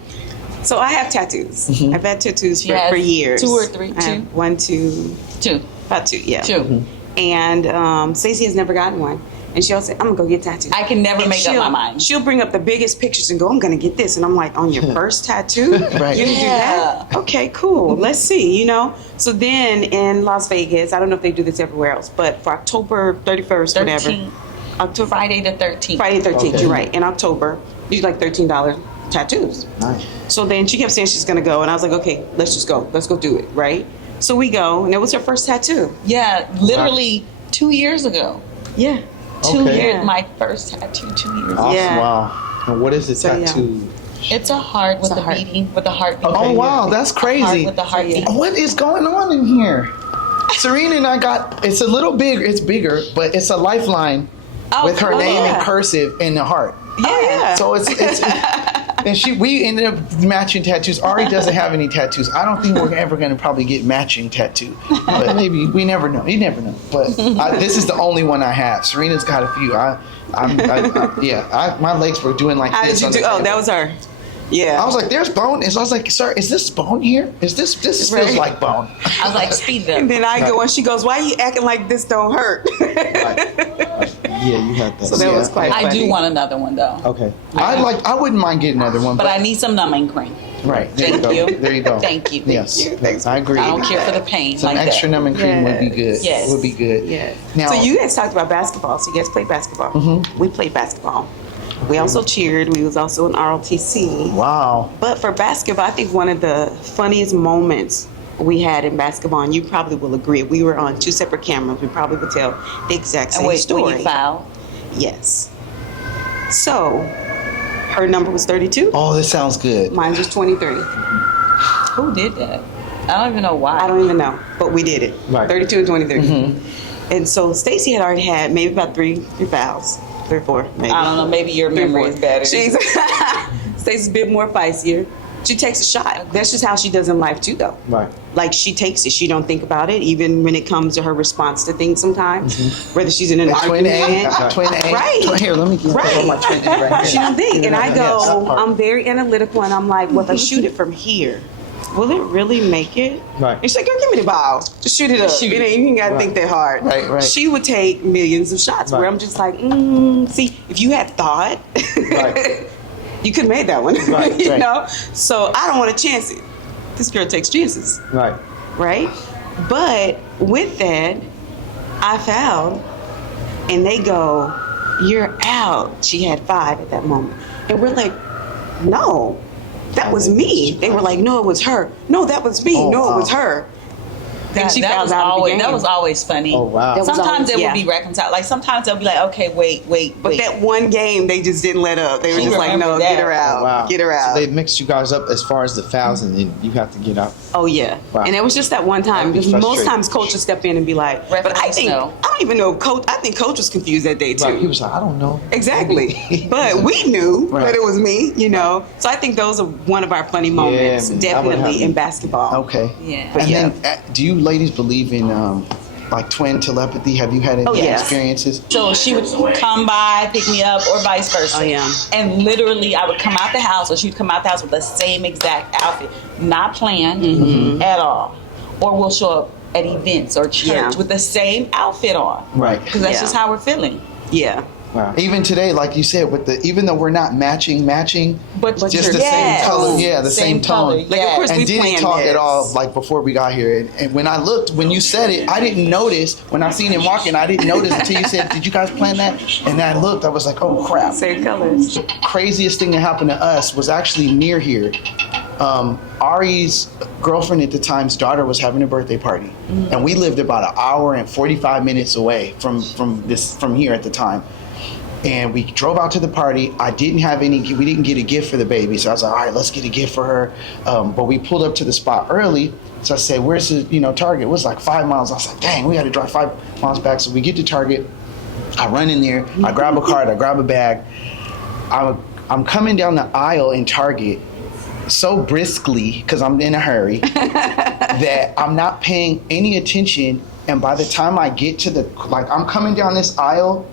So I have tattoos. I've had tattoos She has for years. 2 or 3? I have 1, 2. 2. About 2, yeah. 2. And Stacey has never gotten one. And she'll say, I'm going to go get tattooed. I can never make up my mind. She'll bring up the biggest pictures and go, I'm going to get this. And I'm like, on your first tattoo? Right. You're going to do that? Okay, cool. Let's see, you know. So then in Las Vegas, I don't know if they do this everywhere else, but for October 31st, whatever. October, Friday the 13th. Friday the 13th, you're right. In October, you like $13 tattoos. Nice. So then she kept saying she's going to go. And I was like, okay, let's just go. Let's go do it, right? So we go, and it was her first tattoo. Yeah, literally 2 years ago. Yeah. 2 years, my first tattoo 2 years ago. Awesome. Yeah. Wow. And what is the tattoo? It's a heart with a beating, with a heart beating. Oh wow, that's crazy. With the heart beating. What is going on in here? Serena and I got, it's a little big, it's bigger, but it's a lifeline with her name in cursive and the heart. Yeah. So it's and we ended up matching tattoos. Ari doesn't have any tattoos. I don't think we're ever going to probably get matching tattoo. But maybe, we never know. You never know. But this is the only one I have. Serena's got a few. My legs were doing like How this. did you do? Oh, that was her. Yeah. I was like, there's bone. And so I was like, sir, is this bone here? This feels like bone. I was like, speed it up. And then I go and she goes, why are you acting like this don't hurt? Yeah, you had that. So that was quite funny. I do want another one though. Okay. I wouldn't mind getting another one. But I need some numbing cream. Right. There Thank you go. you. There you go. Thank you. Yes. I agree. I don't care for the pain. Some like extra that. numbing cream would be good. Yes. Would be good. Yeah. Now, So you guys talked about basketball. So you guys played basketball. Mm-hmm. We played basketball. We also cheered. We was also in ROTC. wow. But for basketball, I think one of the funniest moments we had in basketball, and you probably will agree, we were on two separate cameras. We probably would tell the exact same story. When you fouled? Yes. So her number was 32. Oh, this sounds good. Mine was 23. Who did that? I don't even know why. I don't even know, but we did it. Right. 32 and 23. Mm-hmm. And so Stacey had already had maybe about three fouls. 3 or 4, maybe. I don't know. Maybe your memory is better. Stacey's a bit more feisty. She takes a shot. That's just how she does in life too, though. Right. Like she takes it. She don't think about it, even when it comes to her response to things. Sometimes, whether she's in an Twin argument, Twin A. right? Here, let me get my twin A right here. She don't think, and I go, Yes. I'm very analytical, and I'm like, well, if I shoot it from here, will it really make it? Right. And she's like, girl, give me the ball. Just shoot it up. Shoot You it. ain't got to think that hard. Right. She would take millions of shots. Where Right. I'm just like, see, if you had thought, Right. you could have made that one. Right, you right. know? So I don't want to chance it. This girl takes chances. Right. Right? But with that, I fouled, and they go, you're out. She had 5 at that moment. And we're like, no, that was me. They were like, no, it was her. No, that was me. Oh, no, wow. it was her. And she that fouled was out of the always game. that was always funny. Oh, wow. That was Sometimes always- it yeah. would be reconciled. Like sometimes they'll be like, okay, wait. But that one game, they just didn't let up. They were She just like, no, remembered that. get her out. Oh, wow. Get her out. So they mixed you guys up as far as the fouls, and then you have to get out. Oh yeah, Wow. and it was just that one time. That'd be Because most frustrating. times coach would step in and be like, but I Referees think know. I don't even know coach. I think coach was confused that day too. Right. He was like, I don't know. Exactly, but we knew Right. that it was me. You know, so I think those are one of our funny moments, man, that would definitely happen. in basketball. Okay. Yeah. And yeah. then, do you ladies believe in like twin telepathy? Have you had any yes. experiences? So she would come by, pick me up, or vice versa. Oh, yeah. And literally, I would come out the house, or she would come out the house with the same exact outfit, not planned Mm-hmm. at all. Or we'll show up at events or church Yeah. with the same outfit on. Right. Because that's Yeah. just how we're feeling. Yeah, Wow. Even today, like you said, with even though we're not matching, But just you're- the Yes. same color, the same color, tone. Like, of course, And we didn't planned talk this. at all like before we got here. And when I looked, when you said it, I didn't notice. When I seen him walking, I didn't notice until you said, "Did you guys plan that?" And I looked, I was like, "Oh crap!" same colors. Craziest thing that happened to us was actually near here. Ari's girlfriend at the time's daughter was having a birthday party, and we lived about an hour and 45 minutes away from here at the time. And we drove out to the party. We didn't get a gift for the baby, so I was like, all right, let's get a gift for her. But we pulled up to the spot early, so I said, where's the Target? It was like 5 miles. I was like, dang, we got to drive 5 miles back. So we get to Target. I run in there. I grab a card. I grab a bag. I'm coming down the aisle in Target so briskly because I'm in a hurry that I'm not paying any attention. And by the time I get to I'm coming down this aisle,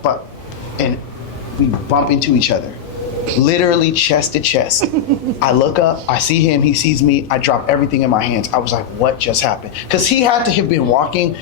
and we bump into each other, literally chest to chest. I look up, I see him, he sees me, I drop everything in my hands. I was like, what just happened? Because he had to have been walking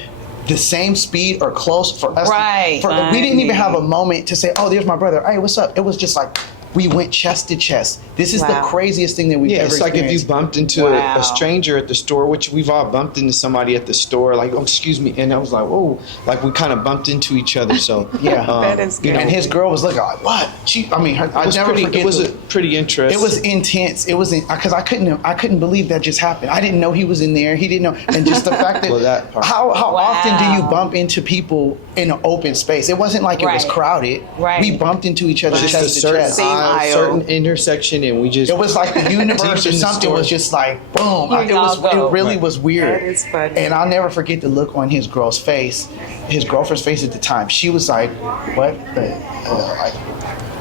the same speed or close for us. Right. We didn't even have a moment to say, oh, there's my brother. Hey, what's up? It was just like, we went chest to chest. This is the craziest thing that we've ever experienced. It's like if you bumped into a stranger at the store, which we've all bumped into somebody at the store, like, oh, excuse me. And I was like, whoa, like we kind of bumped into each other. So, yeah. That is good. And his girl was looking like, what? It was pretty interesting. It was intense. It was, because I couldn't believe that just happened. I didn't know he was in there. He didn't know. And just the fact that, how often do you bump into people in an open space? It wasn't like it was crowded. Right. We bumped into each other chest to chest. Certain intersection, and we just it was like the universe or something was just like boom. It really was weird. That is funny. And I'll never forget the look on his girlfriend's face at the time. She was like, what like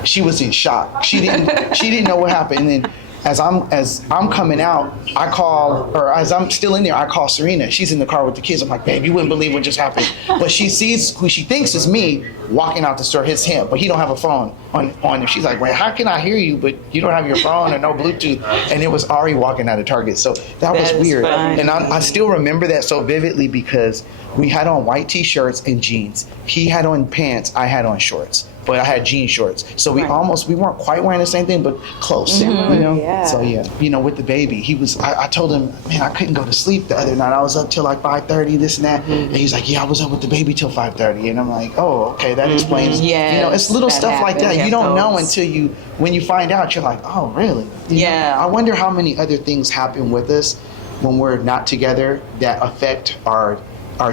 she was in shock. She didn't know what happened. And then as I'm coming out, as I'm still in there, I call Serena. She's in the car with the kids. I'm like, babe, you wouldn't believe what just happened. But she sees who she thinks is me walking out the store. It's him, but he don't have a phone on him. She's like, well, how can I hear you, but you don't have your phone or no Bluetooth? And it was Ari walking out of Target. So that was weird. Funny. And I still remember that so vividly because we had on white t-shirts and jeans. He had on pants, I had on shorts. But I had jean shorts. So we weren't quite wearing the same thing, but close. You know? Yeah. So you know, with the baby, I told him, man, I couldn't go to sleep the other night. I was up till like 5:30, this and that. And he's like, yeah, I was up with the baby till 5:30. And I'm like, oh, okay, that explains. Yes, you know, it's little stuff happens. like that. You don't know until when you find out, you're like, oh, really? You know? I wonder how many other things happen with us when we're not together that affect our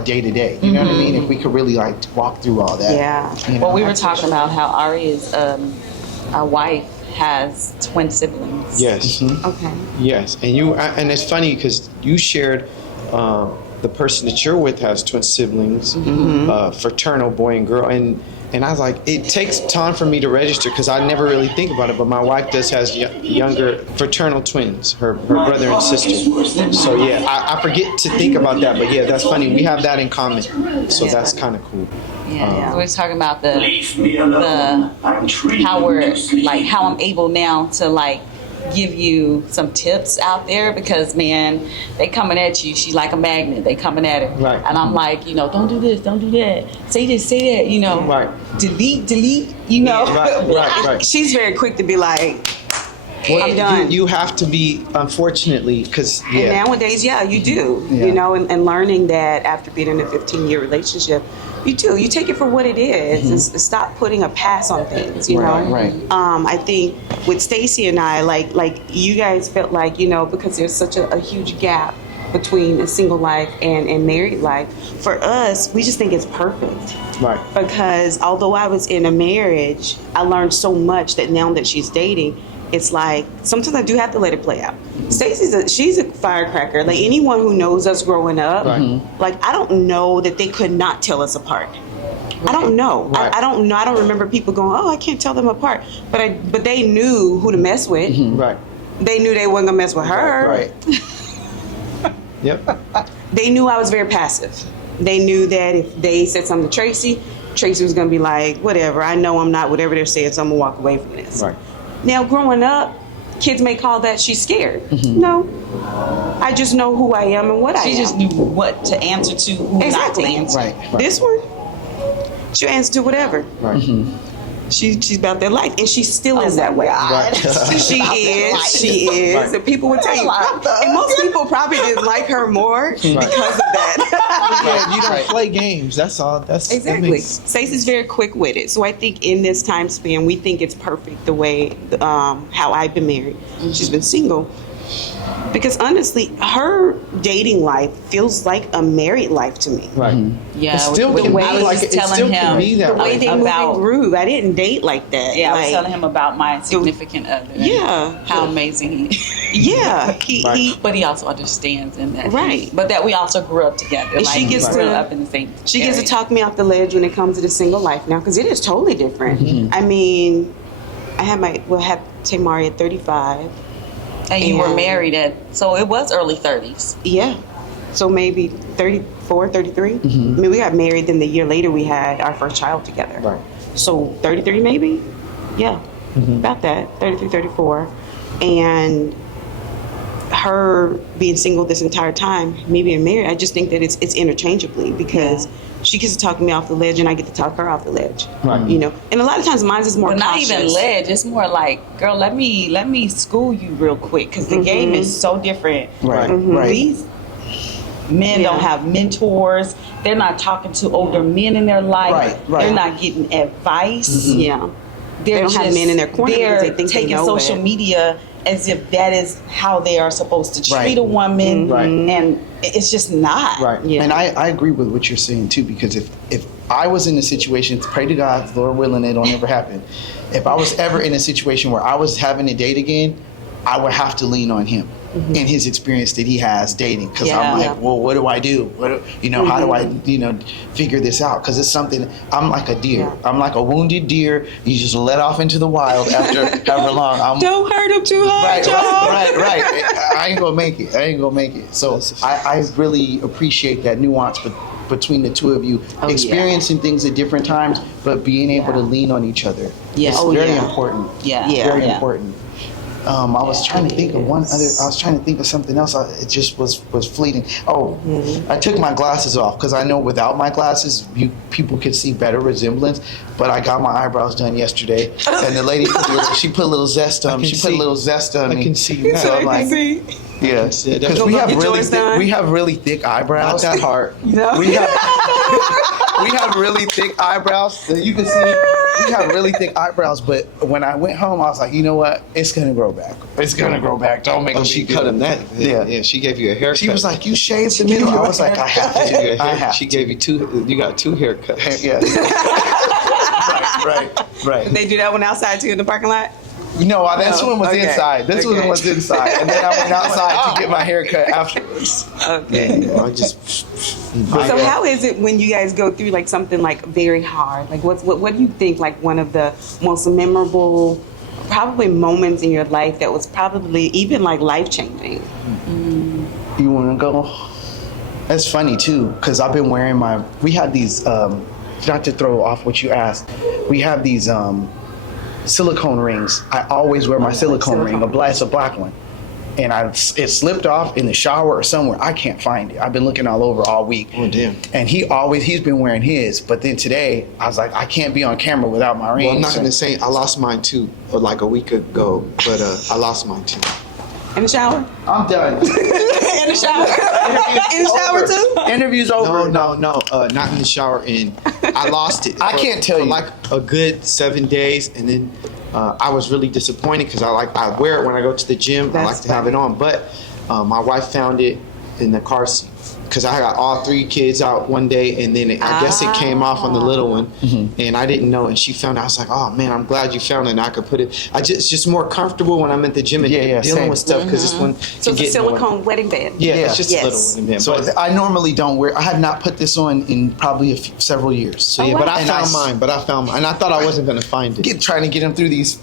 day-to-day. You know what I mean? If we could really like walk through all that. Yeah. You know, Well, we were talking about how Ari's wife has twin siblings. Yes. Okay. Yes, and it's funny because you shared the person that you're with has twin siblings, fraternal boy and girl, and I was like, it takes time for me to register because I never really think about it. But my wife has younger fraternal twins, her brother and sister. So yeah, I forget to think about that. But yeah, that's funny. We have that in common. So that's kind of cool. Yeah, we were talking about how I'm able now to like give you some tips out there because man, they coming at you. She's like a magnet. They coming at it, right. And I'm like, you know, don't do this, don't do that. Say this, say that. You know, right. Delete. You know, right. She's very quick to be like, I'm done. You have to be, unfortunately, because And nowadays, you do. Yeah. You know, and learning that after being in a 15-year relationship, you do. You take it for what it is. And stop putting a pass on things. You know. Right. I think with Stacey and I, like you guys felt like, you know, because there's such a huge gap between a single life and married life. For us, we just think it's perfect. Right. Because although I was in a marriage, I learned so much that now that she's dating, it's like sometimes I do have to let it play out. She's a firecracker. Like anyone who knows us growing up, like I don't know that they could not tell us apart. I don't know. Right. I don't know. I don't remember people going, "Oh, I can't tell them apart." But they knew who to mess with. Right. They knew they wasn't gonna mess with her. Right. Yep. They knew I was very passive. They knew that if they said something to Tracy was gonna be like, "Whatever. I know I'm not whatever they're saying, so I'm gonna walk away from this." Right. Now, growing up, kids may call that she's scared. No. I just know who I am and what I am. She just knew what to answer to, who Exactly. not to answer. Right. This one, she'll answer to whatever. Right. She's about that life, and she still is that way. Right. She is. Right. And people would tell you, and most people probably didn't like her more because of that. Yeah, you don't play games. That's all. Exactly. Stacey's very quick-witted, so I think in this time span, we think it's perfect the way how I've been married. She's been single. Because honestly, her dating life feels like a married life to me. Right. Yeah, It still the can way be I was like it telling still him can be that The way way. they moved and grew. I didn't date like that. Yeah, I was Like, telling him about my significant other. Yeah. How amazing he Yeah. but he also understands in that. Right. But that we also grew up together. And like, she gets we grew to- up in the same She gets to area. talk me off the ledge when it comes to the single life now, because it is totally different. I mean, I had Tamari at 35. And you were and- married so it was early 30s. Yeah. So maybe 34, 33. I mean, we got married, then the year later we had our first child together. Right. So 33 maybe? Yeah. About that. 33, 34. And her being single this entire time, me being married, I just think that it's interchangeably, because she gets to talk me off the ledge and I get to talk her off the ledge. Right. You know, and a lot of times mine is more cautious. Not even ledge. It's more like, girl, let me school you real quick, because the game is so different. Right. Right. These men don't have mentors. They're not talking to older men in their life. Right. They're not getting advice. Yeah. They don't have men in their corner because they think taking they know social media as if that is how they are supposed to treat a woman, and it's just not. Right. Yeah. And I agree with what you're saying too, because if I was in a situation, pray to God, Lord willing, it don't ever happen. If I was ever in a situation where I was having to date again, I would have to lean on him and his experience that he has dating. Because I'm like, well, what do I do? How do I, figure this out? Because it's something, I'm like a deer. Yeah. I'm like a wounded deer. You just let off into the wild after however long. Don't hurt him too hard, y'all. Right. I ain't gonna make it. So I really appreciate that nuance between the two of you, experiencing things at different times, but being able to lean on each other. Yeah. It's very important. Very important. I was trying to think of something else. It just was fleeting. I took my glasses off because I know without my glasses, people could see better resemblance. But I got my eyebrows done yesterday, and the lady she put a little zest on me. She put a little zest on me. I can see that. So I'm like, yes, because we have really thick eyebrows. Not that hard. We have really thick eyebrows. You can see we have really thick eyebrows. But when I went home, I was like, you know what? It's gonna grow back. Don't make me. She cut him that. Yeah. She gave you a haircut. She was like, you shaved the middle. I was like, I have to. She gave you two. You got two haircuts. Yeah. Right. Did they do that one outside too in the parking lot? No, this one was inside. This one was inside, and then I went outside to get my hair cut afterwards. Okay. So how is it when you guys go through like something like very hard? Like what do you think like one of the most memorable, probably moments in your life that was probably even like life changing? You want to go? That's funny too, because I've been wearing we had these. Not to throw off what you asked, we have these silicone rings. I always wear my silicone ring. It's a black one, and it slipped off in the shower or somewhere. I can't find it. I've been looking all over all week. Oh damn! And he's been wearing his, but then today I was like, I can't be on camera without my ring. Well, I'm not gonna say I lost mine too, like a week ago, but I lost mine too. In the shower? I'm done. In the shower? In the shower too? Interview's over. No, not in the shower. And I lost it. I can't tell you. For like a good 7 days, and then I was really disappointed because I wear it when I go to the gym. I like to have it on, but my wife found it in the car seat. Because I got all 3 kids out one day, and then I guess it came off on the little one, and I didn't know. And she found it. I was like, "Oh man, I'm glad you found it." And I could put it. It's just more comfortable when I'm at the gym and dealing with stuff because this one. So it's a silicone wedding band. Yeah, it's just a little wedding band. So I normally don't wear. I have not put this on in probably several years. So but I found mine. And I thought I wasn't going to find it. Trying to get them through these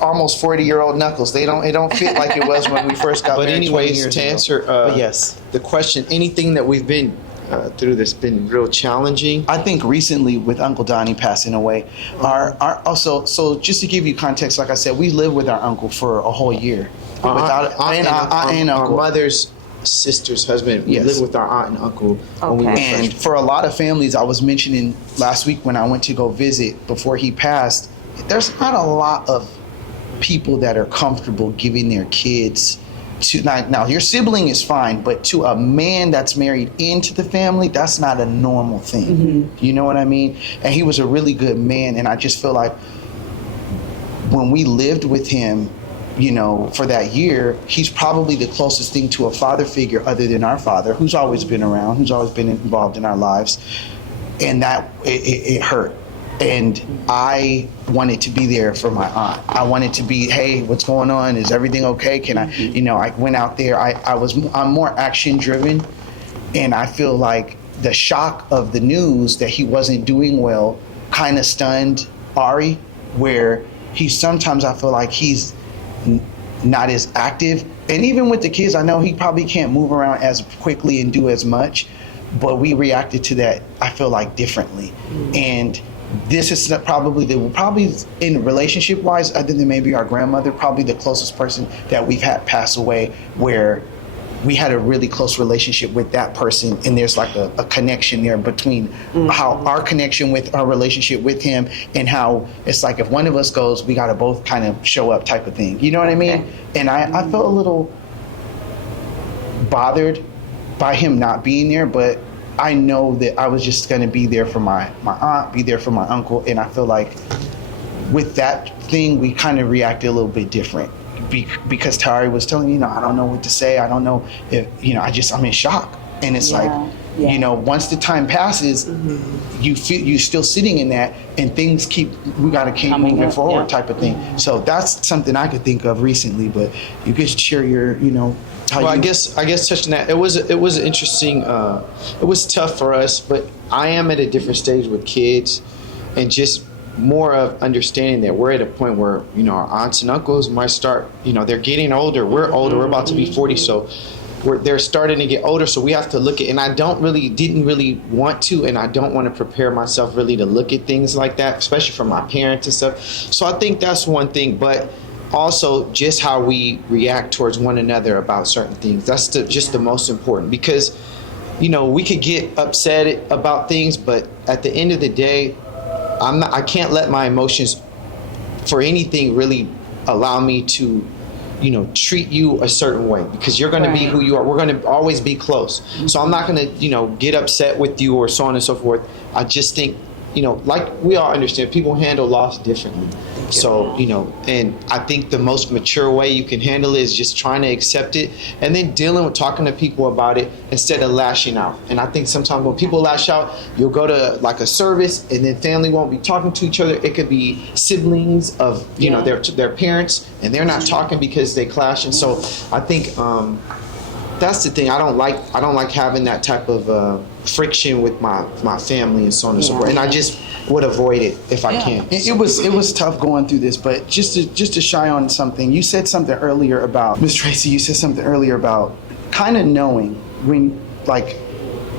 almost 40-year-old knuckles. It don't fit like it was when we first got married. But anyways, to answer the question, anything that we've been through that's been real challenging. I think recently with Uncle Donnie passing away, so just to give you context, like I said, we lived with our uncle for a whole year. Our mother's sister's husband. We lived with our aunt and uncle when we were freshmen. And for a lot of families, I was mentioning last week when I went to go visit before he passed, there's not a lot of people that are comfortable giving their kids to, now your sibling is fine, but to a man that's married into the family, that's not a normal thing. You know what I mean? And he was a really good man, and I just feel like when we lived with him, for that year, he's probably the closest thing to a father figure other than our father, who's always been around, who's always been involved in our lives. And that it hurt. And I wanted to be there for my aunt. I wanted to be, hey, what's going on? Is everything okay? Can I, I went out there. I'm more action driven, and I feel like the shock of the news that he wasn't doing well kind of stunned Ari, where sometimes I feel like he's not as active. And even with the kids, I know he probably can't move around as quickly and do as much, but we reacted to that, I feel like, differently. And this is probably in relationship wise, other than maybe our grandmother, probably the closest person that we've had pass away, where we had a really close relationship with that person, and there's like a connection there between how our connection with our relationship with him, and how it's like if one of us goes, we got to both kind of show up type of thing. You know what I mean? Okay. And I felt a little bothered by him not being there, but I know that I was just going to be there for my aunt, be there for my uncle, and I feel like with that thing, we kind of reacted a little bit different. Because Tyari was telling me, I don't know what to say. I don't know if, I'm in shock. And it's once the time passes, you feel you're still sitting in that, and things we got to keep moving forward type of thing. So that's something I could think of recently, but you could share your, I guess touching that, it was interesting. It was tough for us, but I am at a different stage with kids, and just more of understanding that we're at a point where our aunts and uncles might start, they're getting older. We're older. We're about to be 40, so they're starting to get older. So we have to look at, and I didn't really want to, and I don't want to prepare myself really to look at things like that, especially from my parents and stuff. So I think that's one thing, but also just how we react towards one another about certain things. That's just the most important, because we could get upset about things, but at the end of the day, I can't let my emotions for anything really allow me to, treat you a certain way, because you're going to be who you are. We're going to always be close. So I'm not going to, get upset with you or so on and so forth. I just think, like we all understand, people handle loss differently. So, and I think the most mature way you can handle it is just trying to accept it, and then dealing with talking to people about it instead of lashing out. And I think sometimes when people lash out, you'll go to like a service, and then family won't be talking to each other. It could be siblings of, their parents, and they're not talking because they clash. And so I think that's the thing. I don't like having that type of friction with my family and so on and so forth. And I just would avoid it if I can. It was tough going through this, but just to shy on something, you said something earlier about Miss Tracey. You said something earlier about kind of knowing when, like,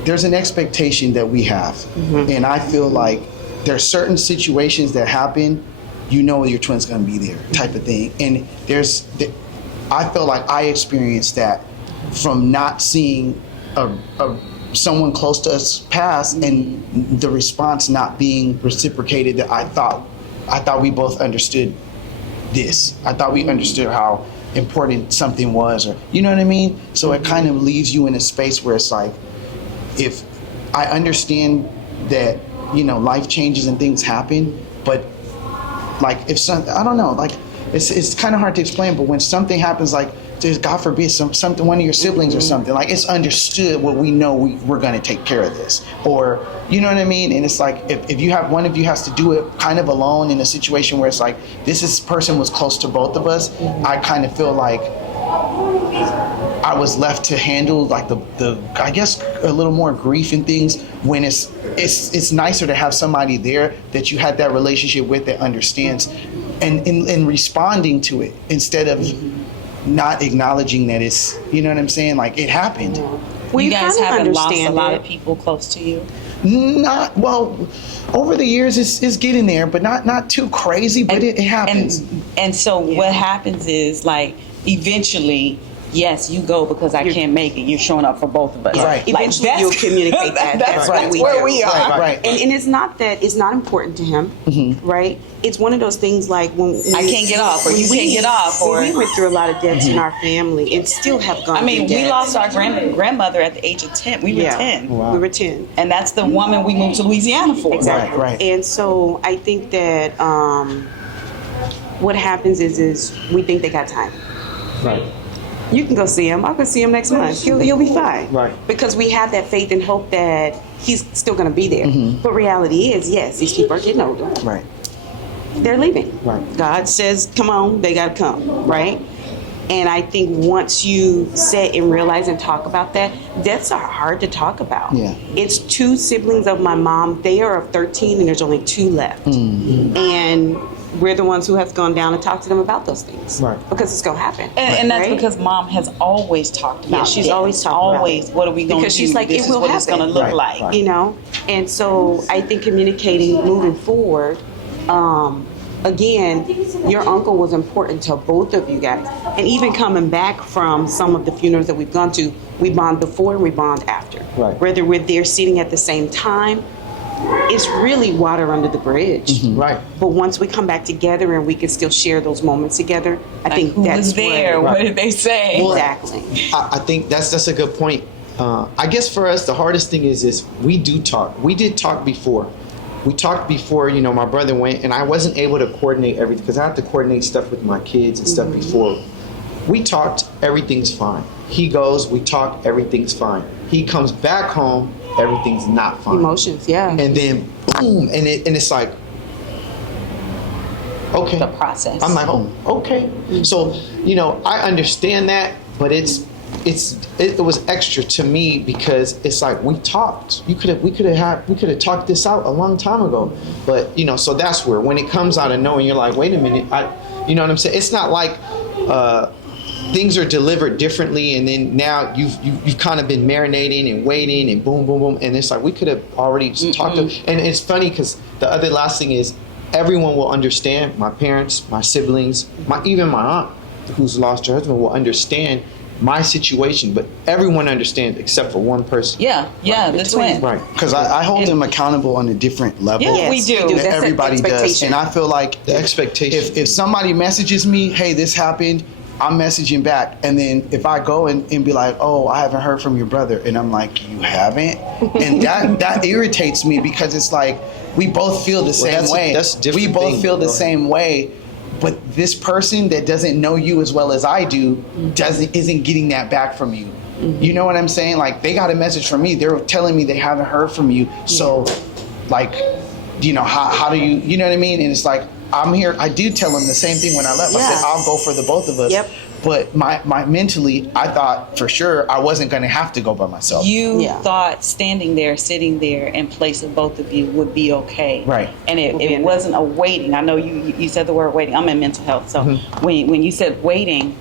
there's an expectation that we have, and I feel like there's certain situations that happen. Your twin's gonna be there, type of thing, and I feel like I experienced that from not seeing someone close to us pass, and the response not being reciprocated. That I thought we both understood this. I thought we understood how important something was, or you know what I mean? So it kind of leaves you in a space where it's like, if I understand that, life changes and things happen, but like I don't know, like it's kind of hard to explain, but when something happens, like God forbid something, one of your siblings or something, like it's understood what we know we're going to take care of this, or you know what I mean? And it's like if you have one of you has to do it kind of alone in a situation where it's like this person was close to both of us, I kind of feel like I was left to handle like the I guess a little more grief and things, when it's nicer to have somebody there that you had that relationship with that understands and responding to it, instead of not acknowledging that it's, you know what I'm saying? Like, it happened. Well, you guys haven't lost a lot of people close to you? Not, well, over the years it's getting there, but not too crazy, but it happens. And so what happens is, like, eventually, yes, you go because I can't make it. You're showing up for both of us. Right. Eventually, you'll communicate that. That's where we are. Right. And it's not that it's not important to him, right? It's one of those things like when I can't get off, or you can't get off, or we went through a lot of deaths in our family and still have gone. We lost our grandmother at the age of 10. We were 10. Wow. We were 10, and that's the woman we moved to Louisiana for. Exactly. Right. And so I think that what happens is we think they got time. Right. You can go see him. I'll go see him next month. He'll be fine. Right. Because we have that faith and hope that he's still going to be there. But reality is, yes, these people are getting older. Right. They're leaving. Right. God says, come on, they got to come. Right? And I think once you sit and realize and talk about that, deaths are hard to talk about. Yeah. It's 2 siblings of my mom. They are of 13 and there's only 2 left. And we're the ones who have gone down and talked to them about those things. Right. Because it's going to happen. And that's because mom has always talked about it. She's always talked about it. What are we going to do? Because she's like, this it will happen. It's going to look like. You know? And so I think communicating moving forward, again, your uncle was important to both of you guys. And even coming back from some of the funerals that we've gone to, we bond before and we bond after. Right. Whether we're there sitting at the same time, it's really water under the bridge. Right. But once we come back together and we can still share those moments together, I think who that's was there? what What did they say? exactly. I think that's a good point. I guess for us, the hardest thing is we do talk. We did talk before. We talked before, you know, my brother went, and I wasn't able to coordinate everything because I have to coordinate stuff with my kids and stuff before. We talked, everything's fine. He goes, we talk, everything's fine. He comes back home, everything's not fine. Emotions, yeah. And then boom, and it's like, okay. The process. I'm like, oh, okay. So, you know, I understand that, but it was extra to me because it's like we talked. We could have talked this out a long time ago. But you know, so that's where when it comes out of knowing, you're like, wait a minute, you know what I'm saying? It's not like things are delivered differently, and then now you've kind of been marinating and waiting and boom, boom, boom, and it's like we could have already talked. And it's funny because the other last thing is everyone will understand. My parents, my siblings, even my aunt who's lost her husband will understand my situation, but everyone understands except for one person. Yeah, the twin. Right. Because I hold them accountable on a different level. Yeah, we do. That That's an everybody does. expectation. And I feel like The expectation. if somebody messages me, hey, this happened, I'm messaging back. And then if I go and be like, oh, I haven't heard from your brother, and I'm like, you haven't? And that irritates me because it's like we both feel the same way. That's a different we both thing, feel the bro. same way. But this person that doesn't know you as well as I do isn't getting that back from you. You know what I'm saying? Like, they got a message from me. They're telling me they haven't heard from you. So, like, you know, how do you know what I mean? And it's like, I'm here. I do tell them the same thing when I left. I said, I'll go for the both of us. Yep. But my mentally, I thought for sure I wasn't going to have to go by myself. You thought standing there, sitting there in place of both of you would be okay. Right. And it wasn't a waiting. I know you said the word waiting. I'm in mental health. So when you said waiting,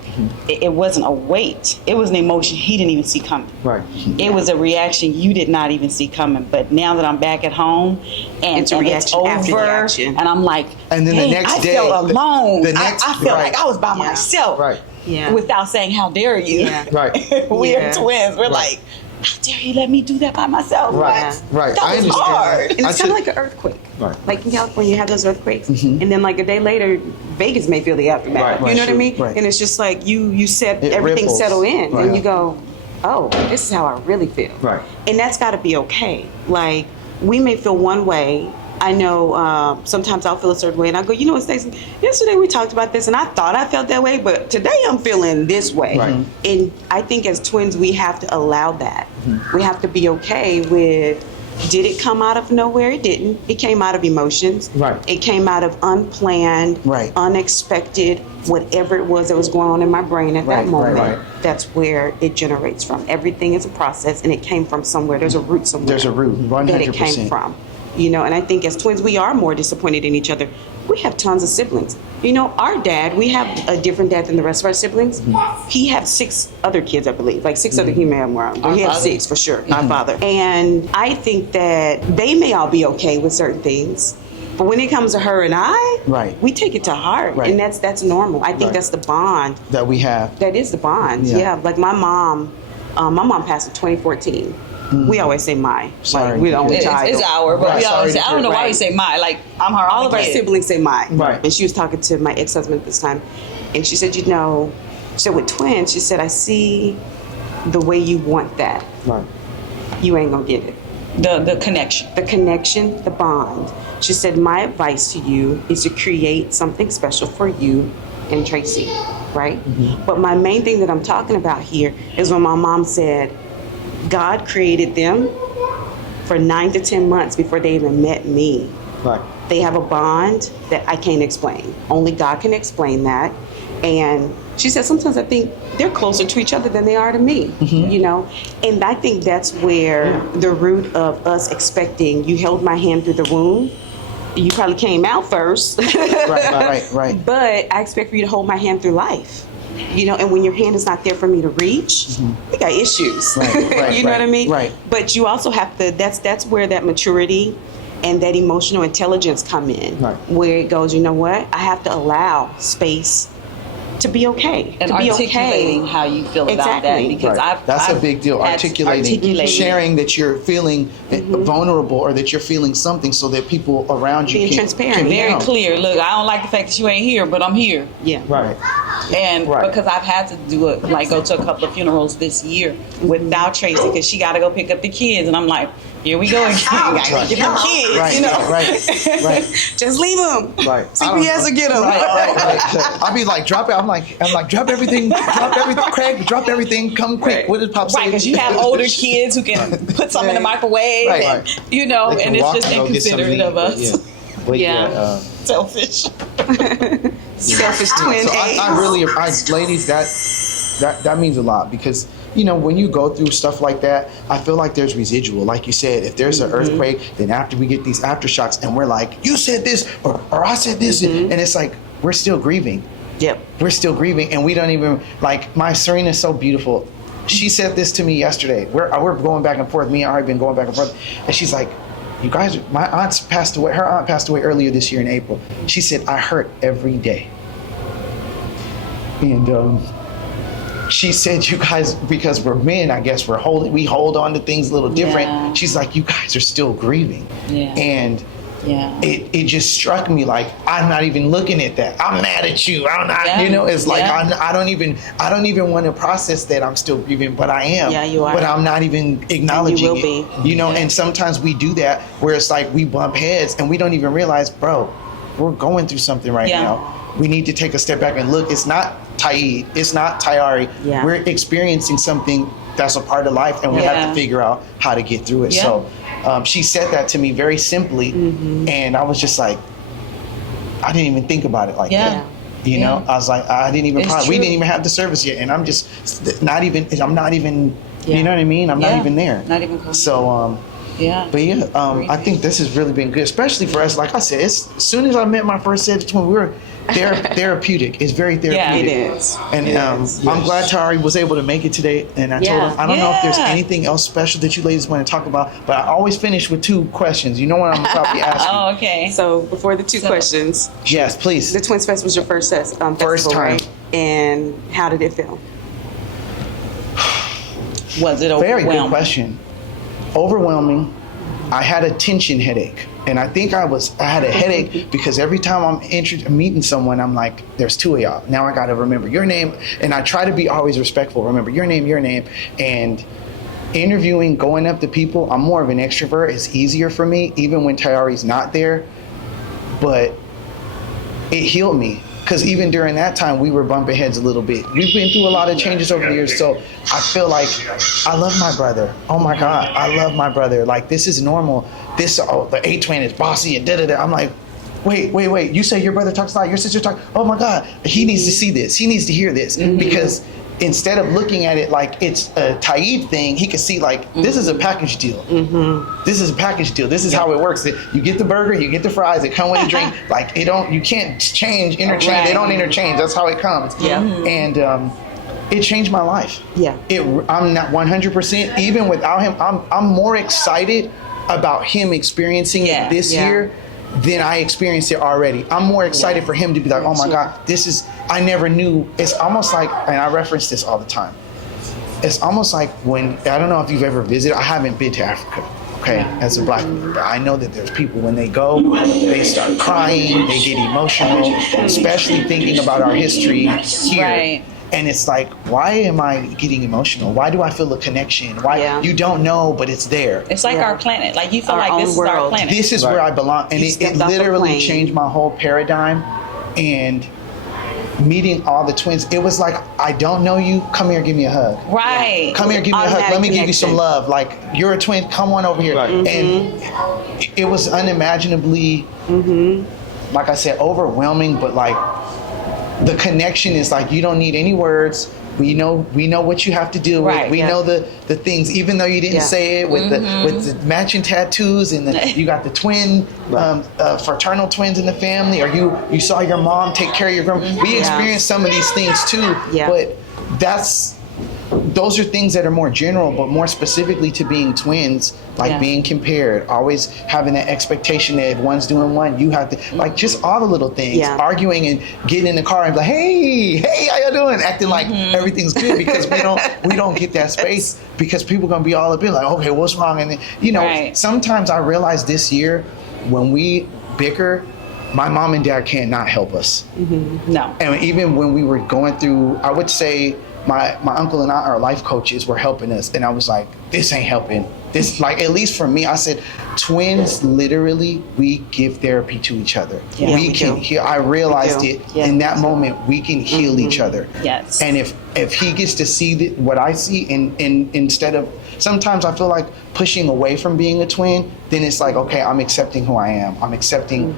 it wasn't a wait. It was an emotion he didn't even see coming. Right. It was a reaction you did not even see coming. But now that I'm back at home and It's a reaction over, after the action. and I'm like, And then the next I day, felt alone. I felt right. like I was by myself. Right. Yeah. Without saying, how dare you? Yeah. Right. We Yeah. are twins. We're like, how dare you let me do that by myself? Right. What? Right. That I was understand. hard. And it's I kind of like an earthquake. Right. Like in California, you have those earthquakes, and then like a day later, Vegas may feel the aftermath. Right, You know what I mean? right. And it's just like you said It everything ripples. settle in, Right. and you go, oh, this is how I really feel. Right. And that's got to be okay. Like, we may feel one way. I know sometimes I'll feel a certain way, and I go, you know what, Stacey? Yesterday we talked about this, and I thought I felt that way, but today I'm feeling this way. Right. And I think as twins, we have to allow that. We have to be okay with. Did it come out of nowhere? It didn't. It came out of emotions. Right. It came out of unplanned, Right. unexpected, whatever it was that was going on in my brain at Right, that moment. right. That's where it generates from. Everything is a process, and it came from somewhere. There's a root somewhere. There's a root, 100%. That it came from. You know, and I think as twins, we are more disappointed in each other. We have tons of siblings. You know, our dad, we have a different dad than the rest of our siblings. He has 6 other kids, I believe, like 6 other human more. But he has 6 for sure, our father. And I think that they may all be okay with certain things. But when it comes to her and I, Right. we take it to heart. Right. And that's normal. I think Right. that's the bond. that we have. That is the bond. Yeah. Yeah. Like my mom passed in 2014. We always say my. Sorry. Like, we're the only It's child. our, but Right. we always say, Sorry I don't know why right. we say my. Like, I'm her All of our kid. siblings say my. Right. And she was talking to my ex-husband at this time. And she said, you know, she said with twins, she said, I see the way you want that. Right. You ain't gonna get it. The connection. The connection, the bond. She said, my advice to you is to create something special for you and Tracey, right? But my main thing that I'm talking about here is when my mom said, God created them for 9 to 10 months before they even met me. Right. They have a bond that I can't explain. Only God can explain that. And she said, sometimes I think they're closer to each other than they are to me, you know? And I think that's where the root of us expecting, you held my hand through the womb. You probably came out first. Right. But I expect for you to hold my hand through life. You know, and when your hand is not there for me to reach, we got issues. Right, you know what I mean? right. But you also have to, that's where that maturity and that emotional intelligence come in, where it goes, you know what? I have to allow space to be okay. And to be articulating how you feel about that. Because that's a big deal. Articulating, sharing that you're feeling vulnerable or that you're feeling something so that people around you being transparent. Very clear. Look, I don't like the fact that you ain't here, but I'm here. Yeah. Right. And because I've had to do it, like go to a couple of funerals this year without Tracey because she got to go pick up the kids. And I'm like, here we go again. Got to get her kids, you know. Right. Just leave them. Right. CPS will get them. Right. I'll be like, drop it. I'm like, drop everything, Craig, drop everything, come quick. What did Pop say? Right, because you have older kids who can put something in the microwave, and, you know, and it's just inconsiderate of us. Selfish. Selfish twin. So I really, ladies, that means a lot because, you know, when you go through stuff like that, I feel like there's residual. Like you said, if there's an earthquake, then after we get these aftershocks and we're like, you said this or I said this, and it's like, we're still grieving. Yep. We're still grieving and we don't even, like, my Serena's so beautiful. She said this to me yesterday. We're going back and forth. Me and I have been going back and forth. And she's like, you guys, my aunt's passed away. Her aunt passed away earlier this year in April. She said, I hurt every day. And she said, you guys, because we're men, I guess we hold on to things a little different. Yeah. She's like, you guys are still grieving. Yeah. And it just struck me like, I'm not even looking at that. I'm mad at you. I'm not, you know, it's like, I don't even want to process that I'm still grieving, but I am. Yeah, you are. But I'm not even acknowledging it. You know, and sometimes we do that where it's like we bump heads and we don't even realize, bro, we're going through something right now. We need to take a step back and look. It's not Tyid. It's not Tyari. Yeah. We're experiencing something that's a part of life, and we have to figure out how to get through it. Yeah. So she said that to me very simply, and I was just like, I didn't even think about it like that. You know, I was like, I didn't even. We didn't even have the service yet, and I'm just not even. I'm not even. You know what I mean? I'm not even there. Not even close. So. But I think this has really been good, especially for us. Like I said, as soon as I met my first set of twin, we were therapeutic. It's very therapeutic. Yeah, it is. And I'm glad Tamari was able to make it today. And I told her, I don't know if there's anything else special that you ladies want to talk about, but I always finish with 2 questions. You know what I'm probably asking? Oh, okay. So before the 2 questions. Yes, please. The Twins Fest was your first festival, first time. Right? And how did it feel? Was it overwhelming? Very good question. Overwhelming. I had a tension headache, and I think I had a headache because every time I'm meeting someone, I'm like, there's 2 of y'all. Now I got to remember your name, and I try to be always respectful. Remember your name, and interviewing, going up to people. I'm more of an extrovert. It's easier for me, even when Tyari's not there, but it healed me. Because even during that time, we were bumping heads a little bit. We've been through a lot of changes over the years, so I feel like I love my brother. Oh my God, I love my brother. Like, this is normal. The A-twin is bossy and da-da-da. I'm like, wait. You say your brother talks a lot, your sister talks. Oh my God, he needs to see this. He needs to hear this. Because instead of looking at it like it's a Tyid thing, he could see like, this is a package deal. This is a package deal. This is how it works. You get the burger, you get the fries, it come with a drink. Like, you can't interchange. Right. They don't interchange. That's how it comes. Yeah. And it changed my life. Yeah. I'm not 100%. Even without him, I'm more excited about him experiencing it this year than I experienced it already. I'm more excited for him to be like, oh my God, I never knew. It's almost like, and I reference this all the time, it's almost like when, I don't know if you've ever visited, I haven't been to Africa, okay, as a Black man, but I know that there's people, when they go, they start crying, they get emotional, especially thinking about our history here. Right. And it's like, why am I getting emotional? Why do I feel a connection? Why you don't know, but it's there. It's like our planet. Like, you feel like this is our planet. This is where I belong. And it literally changed my whole paradigm. And meeting all the twins, it was like, I don't know you, come here, give me a hug. Right. Come here, give me a hug. Let me give you some love. Like, you're a twin, come on over here. Right. And it was unimaginably, like I said, overwhelming, but like, the connection is like, you don't need any words. We know what you have to do. Right, we know the things, even though you didn't say it, with the matching tattoos and you got the twin, fraternal twins in the family, or you saw your mom take care of your grandma. We experienced some of these things too, but those are things that are more general, but more specifically to being twins, like being compared, always having that expectation that if one's doing one, you have to, like, just all the little things, arguing and getting in the car and be like, hey, how you doing? Acting like everything's good, because we don't get that space, because people are gonna be all a bit like, okay, what's wrong? And then, sometimes I realized this year when we bicker, my mom and dad cannot help us. No. And even when we were going through, I would say my uncle and I, our life coaches, were helping us. And I was like, this ain't helping. This, like, at least for me, I said, twins, literally, we give therapy to each other. Yeah, we can heal. I realized it in that moment, we can heal each other. Yes. And if he gets to see what I see, and instead of, sometimes I feel like pushing away from being a twin, then it's like, okay, I'm accepting who I am. I'm accepting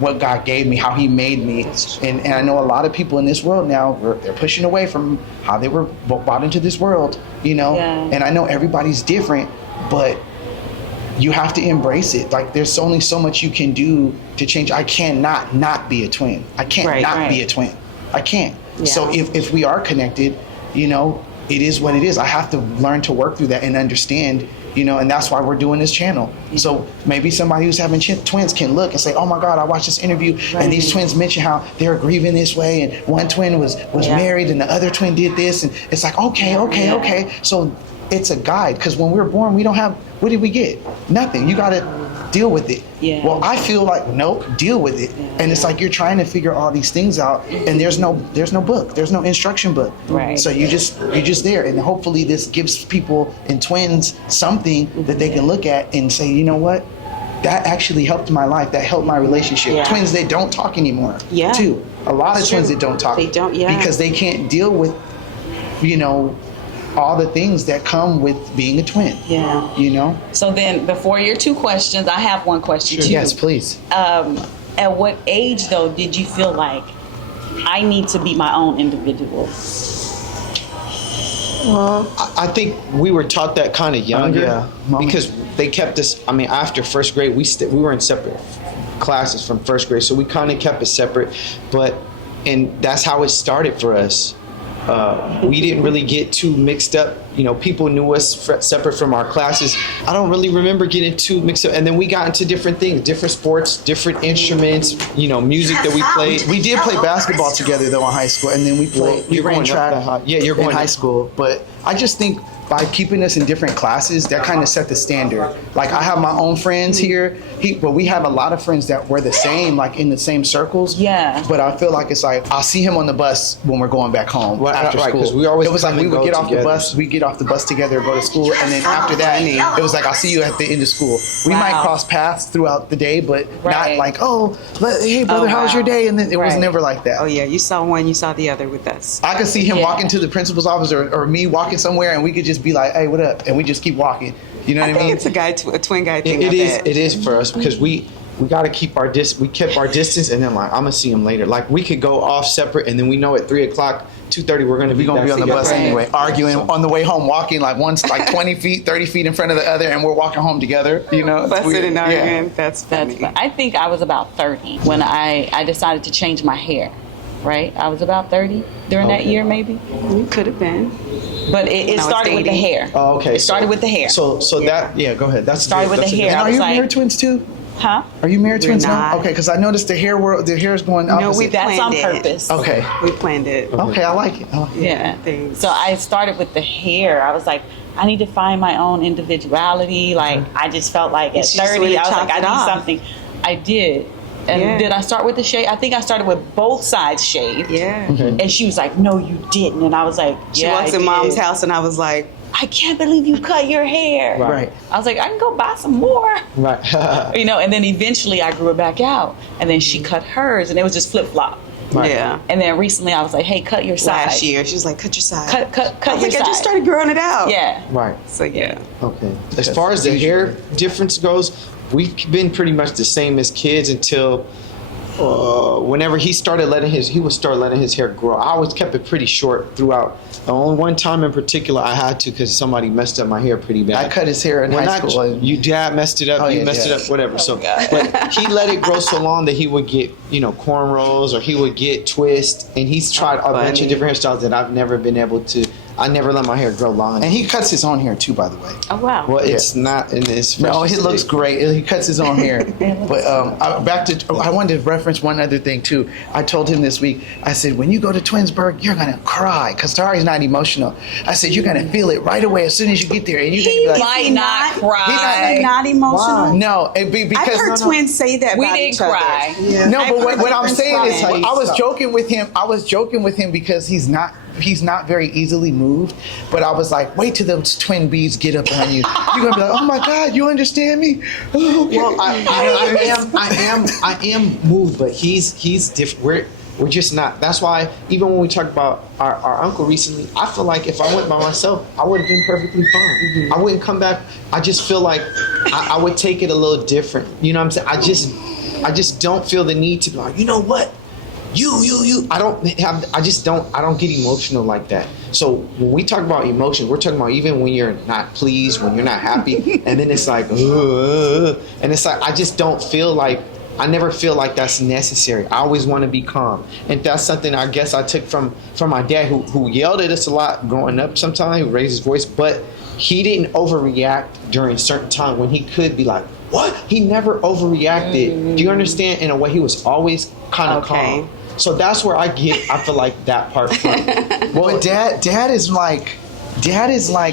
what God gave me, how he made me. And I know a lot of people in this world now, they're pushing away from how they were brought into this world, And I know everybody's different, but you have to embrace it. Like, there's only so much you can do to change. I cannot not be a twin. I can't not be a twin. I can't. Yeah. So if we are connected, it is what it is. I have to learn to work through that and understand, and that's why we're doing this channel. So maybe somebody who's having twins can look and say, oh my God, I watched this interview and these twins mention how they're grieving this way, and one twin was married and the other twin did this, and it's like, okay. So it's a guide, because when we're born, we don't have, what did we get? Nothing. You got to deal with it. Yeah. Well, I feel like, nope, deal with it. And it's like you're trying to figure all these things out, and there's no book, there's no instruction book. Right. So you're just there, and hopefully this gives people and twins something that they can look at and say, you know what? That actually helped my life. That helped my relationship. Yeah. Twins, they don't talk anymore. Yeah. Too. A lot of twins that don't talk. They don't. Yeah. Because they can't deal with, all the things that come with being a twin. Yeah. So then, before your two questions, I have one question too. Yes, please. At what age, though, did you feel like I need to be my own individual? Well, I think we were taught that kind of younger, because they kept us. I mean, after first grade, we were in separate classes from first grade, so we kind of kept it separate. And that's how it started for us. We didn't really get too mixed up. People knew us separate from our classes. I don't really remember getting too mixed up. And then we got into different things, different sports, different instruments, music that we played. We did play basketball together, though, in high school. And then we ran track you're going in high school. But I just think by keeping us in different classes, that kind of set the standard. Like, I have my own friends here, but we have a lot of friends that were the same, like in the same circles. Yeah. But I feel like it's like, I'll see him on the bus when we're going back home after school. It was like we would get off the bus, we get off the bus together, go to school, and then after that, it was like, I'll see you at the end of school. We might cross paths throughout the day, but not like, hey brother, how's your day? And then it was never like that. Oh yeah, you saw one, you saw the other with us. I could see him walking to the principal's office, or me walking somewhere, and we could just be like, hey, what up? And we just keep walking. You know what I mean? It's a twin guy thing. It is for us, because we got to keep our distance. We kept our distance, and then like, I'm gonna see him later. Like, we could go off separate, and then we know at 3:00, 2:30, we're gonna be on the bus anyway, arguing on the way home, walking like one's like 20 feet, 30 feet in front of the other, and we're walking home together. Fussing and arguing. Yeah. That's funny. I think I was about 30 when I decided to change my hair. Right, I was about 30 during that year, maybe. You could have been. But it started with the hair. Oh, okay. It started with the hair. So that, go ahead. That started with the hair. And are you married twins too? Huh? Are you married twins now? Okay, because I noticed the hair is going opposite. No, that's on purpose. Okay. We planned it. Okay, I like it. Yeah. So I started with the hair. I was like, I need to find my own individuality. Like, I just felt like at 30, I was like, I need something. I did. And did I start with the shave? I think I started with both sides shaved. Yeah. Okay. And she was like, no, you didn't. And I was like, she walks in mom's house, and I was like, I can't believe you cut your hair. Right. I was like, I can go buy some more. Right. And then eventually I grew it back out. And then she cut hers, and it was just flip-flop. Right. Yeah. And then recently I was like, hey, cut your side. Last year, she was like, cut your side. Cut I was your like, side. I just started growing it out. Yeah. Right. So, yeah. Okay. As far as the hair difference goes, we've been pretty much the same as kids until whenever he would start letting his hair grow. I always kept it pretty short throughout. Only one time in particular I had to, because somebody messed up my hair pretty bad. I cut his hair in high school. You dad messed it up. Messed it up. Whatever. But he let it grow so long that he would get cornrows, or he would get twists, and he's tried a bunch of different hairstyles that I've never been able to. I never let my hair grow long. And he cuts his own hair too, by the way. Oh wow. Well, it's not in this. No, it looks great. He cuts his own hair. But I wanted to reference one other thing too. I told him this week, I said, when you go to Twinsburg, you're going to cry because Tari's not emotional. I said, you're going to feel it right away as soon as you get there. And you're going to be like, might not cry. He's not emotional. why? No, because I've heard twins say that We about didn't each other. cry. Yeah. No, but what I'm saying is, Right. I was joking with him. I was joking with him because he's not very easily moved. But I was like, wait till those twin bees get up on you. You're gonna be like, oh my God, you understand me? Oh, okay. Well, I am moved, but he's different. We're just not. That's why even when we talked about our uncle recently, I feel like if I went by myself, I would have been perfectly fine. Mm-hmm. I wouldn't come back. I just feel like I would take it a little different. You know what I'm saying? I just don't feel the need to be like, you know what? You. I don't get emotional like that. So when we talk about emotion, we're talking about even when you're not pleased, when you're not happy, and then it's like, and it's like, I just don't feel like, I never feel like that's necessary. I always want to be calm. And that's something I guess I took from my dad who yelled at us a lot growing up sometimes, who raised his voice, but he didn't overreact during certain time when he could be like, what? He never overreacted. Do you understand? In a way, he was always kind of calm. So that's where I feel like that part from. Well, dad is like,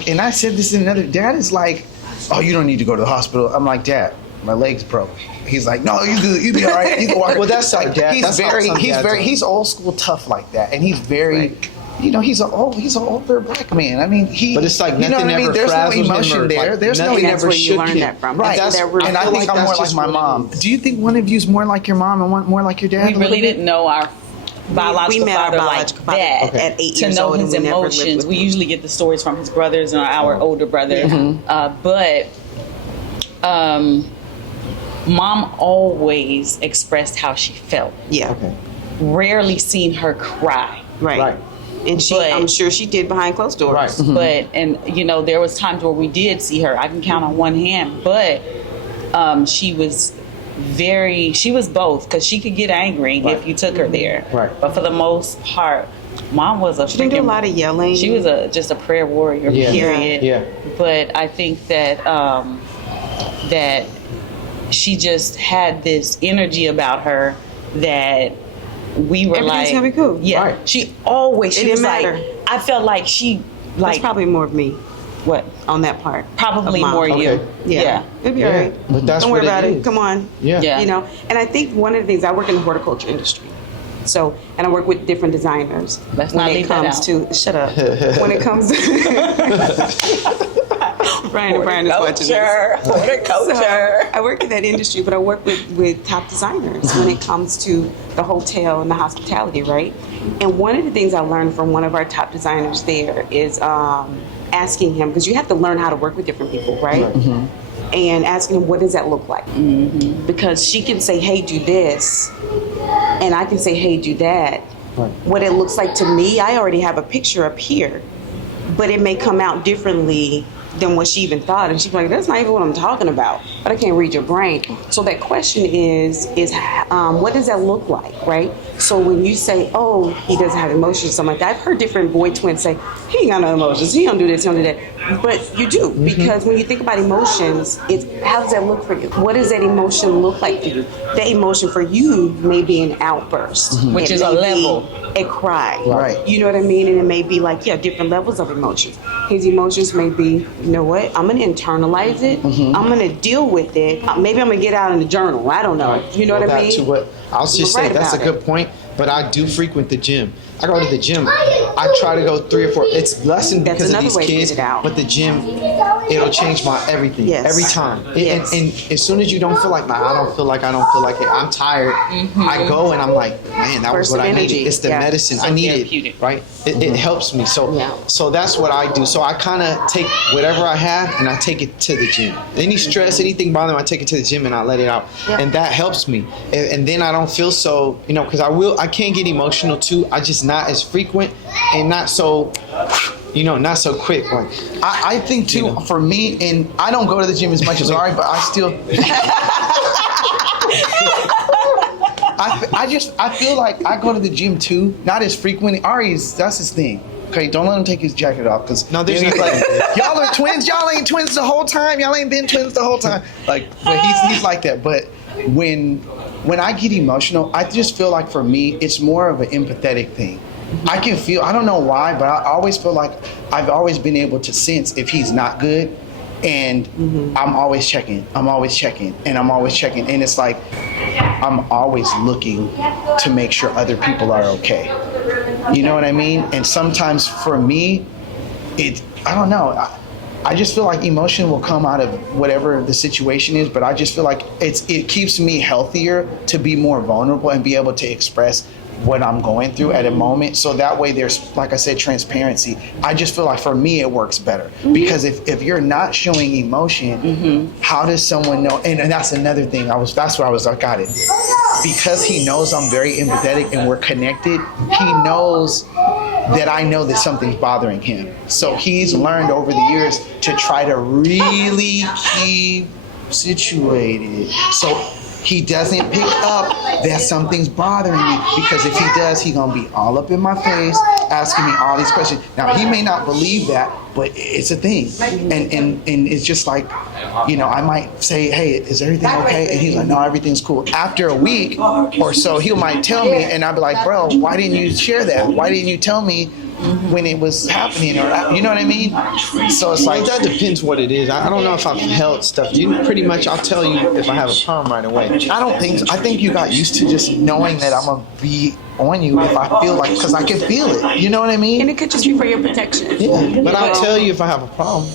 and I said this in another, dad is like, oh, you don't need to go to the hospital. I'm like, Dad, my leg's broke. He's like, no, you good. You be all right. You can walk. Well, that's like dad. He's old school tough like that, and he's very, you know, he's an older black man. I mean, but it's like nothing ever There's no frazzles him emotion or, there. like, There's no. nothing That's ever where you shook learn him. that from. Right, That's and I think I'm more like my mom. Do you think one of you is more like your mom and one more like your dad? We really didn't know our biological met our father biological like father that at 8 to years know old, his and we never lived emotions. with We him. usually get the stories from his brothers and our older brother. But mom always expressed how she felt. Yeah. Okay. Rarely seen her cry. Right. And I'm sure she did behind closed doors. Right. But and you know, there was times where we did see her. I can count on one hand, but she was both, because she could get angry if you took her there. Right. But for the most part, mom was She didn't do a lot of yelling. She was just a prayer warrior. Yeah. Period. Yeah. But I think that that she just had this energy about her that we were Everything's like, gonna be cool. yeah. Right. She always. It She didn't was matter. like. I felt like she That's like probably more of me what. on that part. Probably of mom. more you. Okay. Yeah. It'll be all right. But that's Don't worry what about it it. is. Come on. Yeah. Yeah. You know, and I think one of the things, I work in the horticulture industry. So, and I work with different designers. Let's when not it leave that comes out. to, shut up. When it comes to, Brian is watching this. Horticulture. So, I work in that industry, but I work with top designers when it comes to the hotel and the hospitality, right? And one of the things I learned from one of our top designers there is asking him, because you have to learn how to work with different people, right? And asking him, what does that look like? Because she can say, hey, do this, and I can say, hey, do that. Right. What it looks like to me, I already have a picture up here, but it may come out differently than what she even thought. And she's like, that's not even what I'm talking about, but I can't read your brain. So that question is what does that look like, right? So when you say, oh, he doesn't have emotions, something like that, I've heard different boy twins say, he ain't got no emotions, he don't do this, he don't do that. But you do, because when you think about emotions, it's how does that look for you? What does that emotion look like for you? That emotion for you may be an outburst, Which It is a may be level. a cry. Right. You know what I mean? And it may be like, different levels of emotions. His emotions may be, you know what? I'm going to internalize it. I'm going to deal with it. Maybe I'm going to get out in the journal. I don't know. You know what I mean? I was just saying, that's a good point, but I do frequent the gym. I go to the gym. I try to go 3 or 4. It's lessened That's because of another these way to kids, get it out. but the gym, it'll change my everything Yes. every time. Yes. And as soon as you don't feel like, I don't feel like it, I'm tired. I go and I'm like, man, that was Burst what of I energy. needed. It's the Yeah. medicine. So I need therapeutic. it, right? It helps me. So that's what I do. So I kind of take whatever I have and I take it to the gym. Any stress, anything bothering me, I take it to the gym and I let it out. And that helps me. And then I don't feel so, because I can get emotional too. I just not as frequent and not so, not so quick. Like, I think too, for me, and I don't go to the gym as much as Ari, but I still. I feel like I go to the gym too, not as frequently. Ari's, that's his thing. Okay, don't let him take his jacket off because No, there's he's no- like, y'all are twins. Y'all ain't twins the whole time. Y'all ain't been twins the whole time. Like, but he's like that. But when I get emotional, I just feel like for me, it's more of an empathetic thing. I can feel. I don't know why, but I always feel like I've always been able to sense if he's not good. And I'm always checking, and I'm always checking. And it's like, I'm always looking to make sure other people are okay. You know what I mean? And sometimes for me, I don't know. I just feel like emotion will come out of whatever the situation is, but I just feel like it keeps me healthier to be more vulnerable and be able to express what I'm going through at a moment. So that way there's, like I said, transparency. I just feel like for me it works better. Because if you're not showing emotion, how does someone know? And that's another thing. That's where I got it. Because he knows I'm very empathetic and we're connected, he knows that I know that something's bothering him. So he's learned over the years to try to really keep situated. So he doesn't pick up that something's bothering me, because if he does, he's gonna be all up in my face, asking me all these questions. Now he may not believe that, but it's a thing, and it's just like, you know, I might say, hey, is everything okay? And he's like, no, everything's cool. After a week or so, he might tell me, and I'll be like, bro, why didn't you share that? Why didn't you tell me when it was happening, or you know what I mean? So it's like, that depends what it is. I don't know if I've held stuff. I'll tell you if I have a problem right away. I don't think. I think you got used to just knowing that I'm gonna be on you if I feel like, because I can feel it. You know what I mean? And it could just be for your protection. Yeah. But I'll tell you if I have a problem.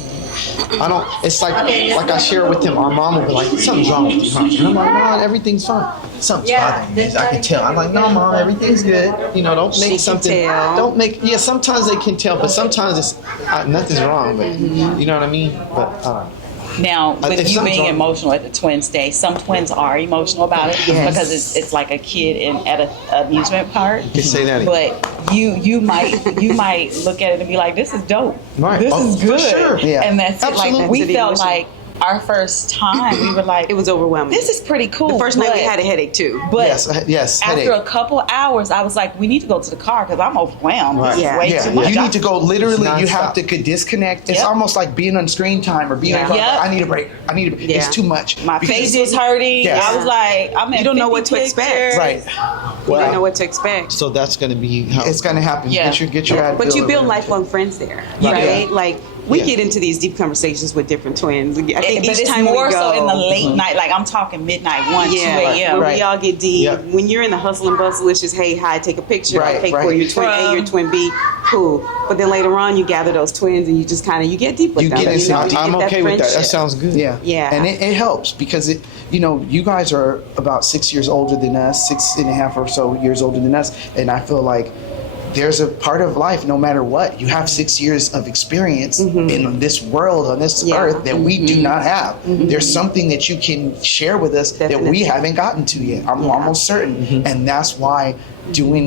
I don't. It's like I share with him. Our mom will be like, something's wrong with you, huh? And I'm like, no, everything's fine. Something's bothering me. I can tell. I'm like, no, mom, everything's good. You know, don't make something. Don't make. Yeah, sometimes they can tell, but sometimes it's nothing's wrong. But you know what I mean. But I don't know. Now, with If you something's being wrong- emotional at the twins day, some twins are emotional about it because it's like a kid at an amusement park. You can say that again. But you might look at it and be like, this is dope. Right. This Oh, is good. for sure. Yeah. And that's it. Absolutely. Like we That's the felt emotion. like our first time we were like, It was overwhelming. this is pretty cool. The first night we but- had a headache too. But Yes. after Headache. a couple hours, I was like, we need to go to the car because I'm overwhelmed. Right. This is Yeah. way too much. You need to go. Literally, It's you have nonstop. to disconnect. It's Yep. almost like being on screen time or being. Yeah. on Yep. I need a break. Yeah. It's too much. My Because- face was hurting. Yes. I was like, I'm in You don't know 50 what to expect. pictures. Right. You don't know what to expect. So that's gonna be how. It's gonna happen. Yeah. Get your But you Advil build or- lifelong friends there, Yeah. right? Like we Yeah. get into these deep conversations with different twins. I think But each it's time more we go, so in the late night, like I'm talking midnight, 1, 2 a.m. where we all get deep. Yeah. When you're in the hustle and bustle, it's just hey, hi, take a picture. Right, I'll pay right. for your twin A, your twin B, cool. But then later on, you gather those twins and you just kind of you get deep with You them. get into know, it. you I'm get okay with that. That friendship. sounds good. Yeah. Yeah. And it helps because you guys are about 6 years older than us, 6.5 or so years older than us, and I feel like there's a part of life, no matter what, you have 6 years of experience in this world, on this earth, that we do not have. There's something that you can share with us that we Definitely. haven't gotten to yet. I'm almost certain. And that's why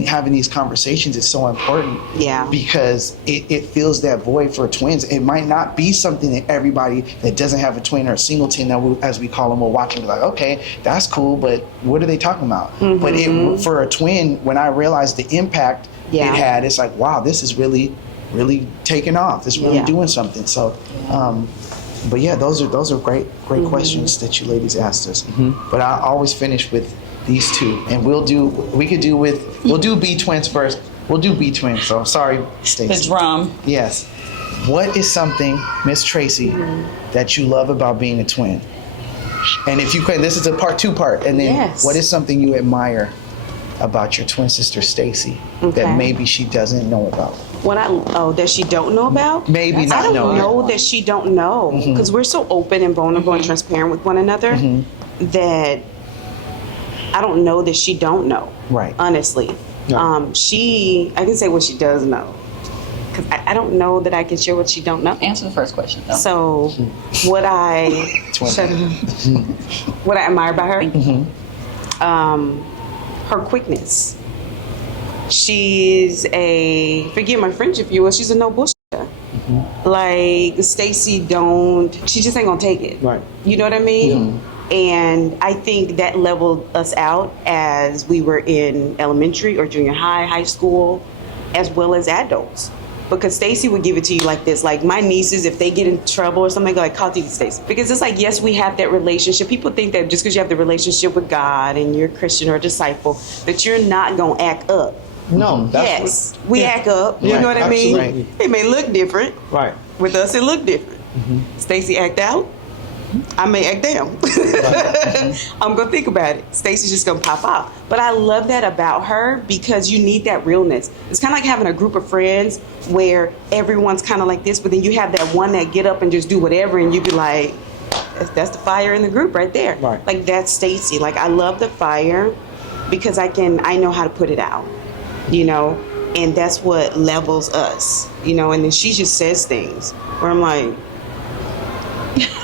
having these conversations is so important. Yeah. Because it fills that void for twins. It might not be something that everybody that doesn't have a twin or a singleton, as we call them, will watch and be like, okay, that's cool, but what are they talking about? But for a twin, when I realized the impact it had, it's like, wow, this is really, really taking off. It's really doing something. So, but yeah, those are great questions that you ladies asked us. But I always finish with these two, and we'll do B twins first. We'll do B twins. So sorry, Stacey. The drum. Yes. What is something, Miss Tracey, that you love about being a twin? And if you could, this is a two part. And then what is something you admire about your twin sister Stacey that maybe she doesn't know about? That she don't know about? Maybe not I don't know. know that she don't know because we're so open and vulnerable and transparent with one another that I don't know that she don't know. Right. Honestly, I can say what she does know because I don't know that I can share what she don't know. Answer the first question, though. So, what I what I admire about her, her quickness. She's forgive my French if you will, she's a no bullshitter. Like Stacey she just ain't gonna take it. Right. You know what I mean? And I think that leveled us out as we were in elementary or junior high, high school, as well as adults. because Stacey would give it to you like this. Like my nieces, if they get in trouble or something, they go like, call Titi Stacey. Because it's like, yes, we have that relationship. People think that just because you have the relationship with God and you're a Christian or a disciple, that you're not going to act up. No, yes, we act up. You know what I mean? Absolutely. It may look different. Right. With us, it look different. Stacey act out. I may act down. I'm gonna think about it. Stacey's just gonna pop out. But I love that about her because you need that realness. It's kind of like having a group of friends where everyone's kind of like this, but then you have that one that get up and just do whatever, and you be like, that's the fire in the group right there. Right. Like that's Stacey. Like I love the fire because I know how to put it out. You know, and that's what levels us. You know, and then she just says things where I'm like,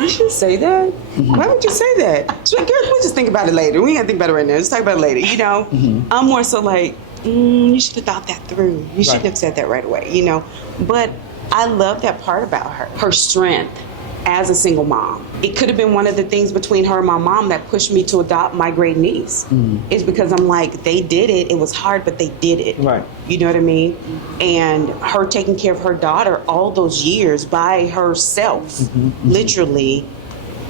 you should say that? Why would you say that? She's like, girl, we'll just think about it later. We ain't gotta think about it right now. Just talk about it later, you know? I'm more so like, you should have thought that through. You shouldn't have said that right away, you know? But I love that part about her. Her strength as a single mom. It could have been one of the things between her and my mom that pushed me to adopt my great niece. It's because I'm like, they did it. It was hard, but they did it. Right. You know what I mean? And her taking care of her daughter all those years by herself, literally,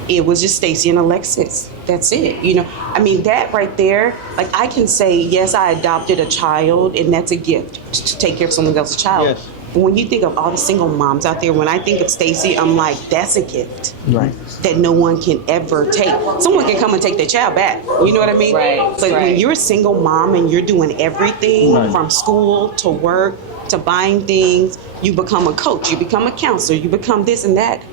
it was just Stacey and Alexis. That's it. You know, I mean, that right there, like I can say, yes, I adopted a child and that's a gift to take care of someone else's child. Yes. But when you think of all the single moms out there, when I think of Stacey, I'm like, that's a gift. Right. That no one can ever take. Someone can come and take their child back. You know what I mean? Right, But when you're a single mom and you're doing everything from school to work to buying things, you become a coach, you become a counselor, you become this and that.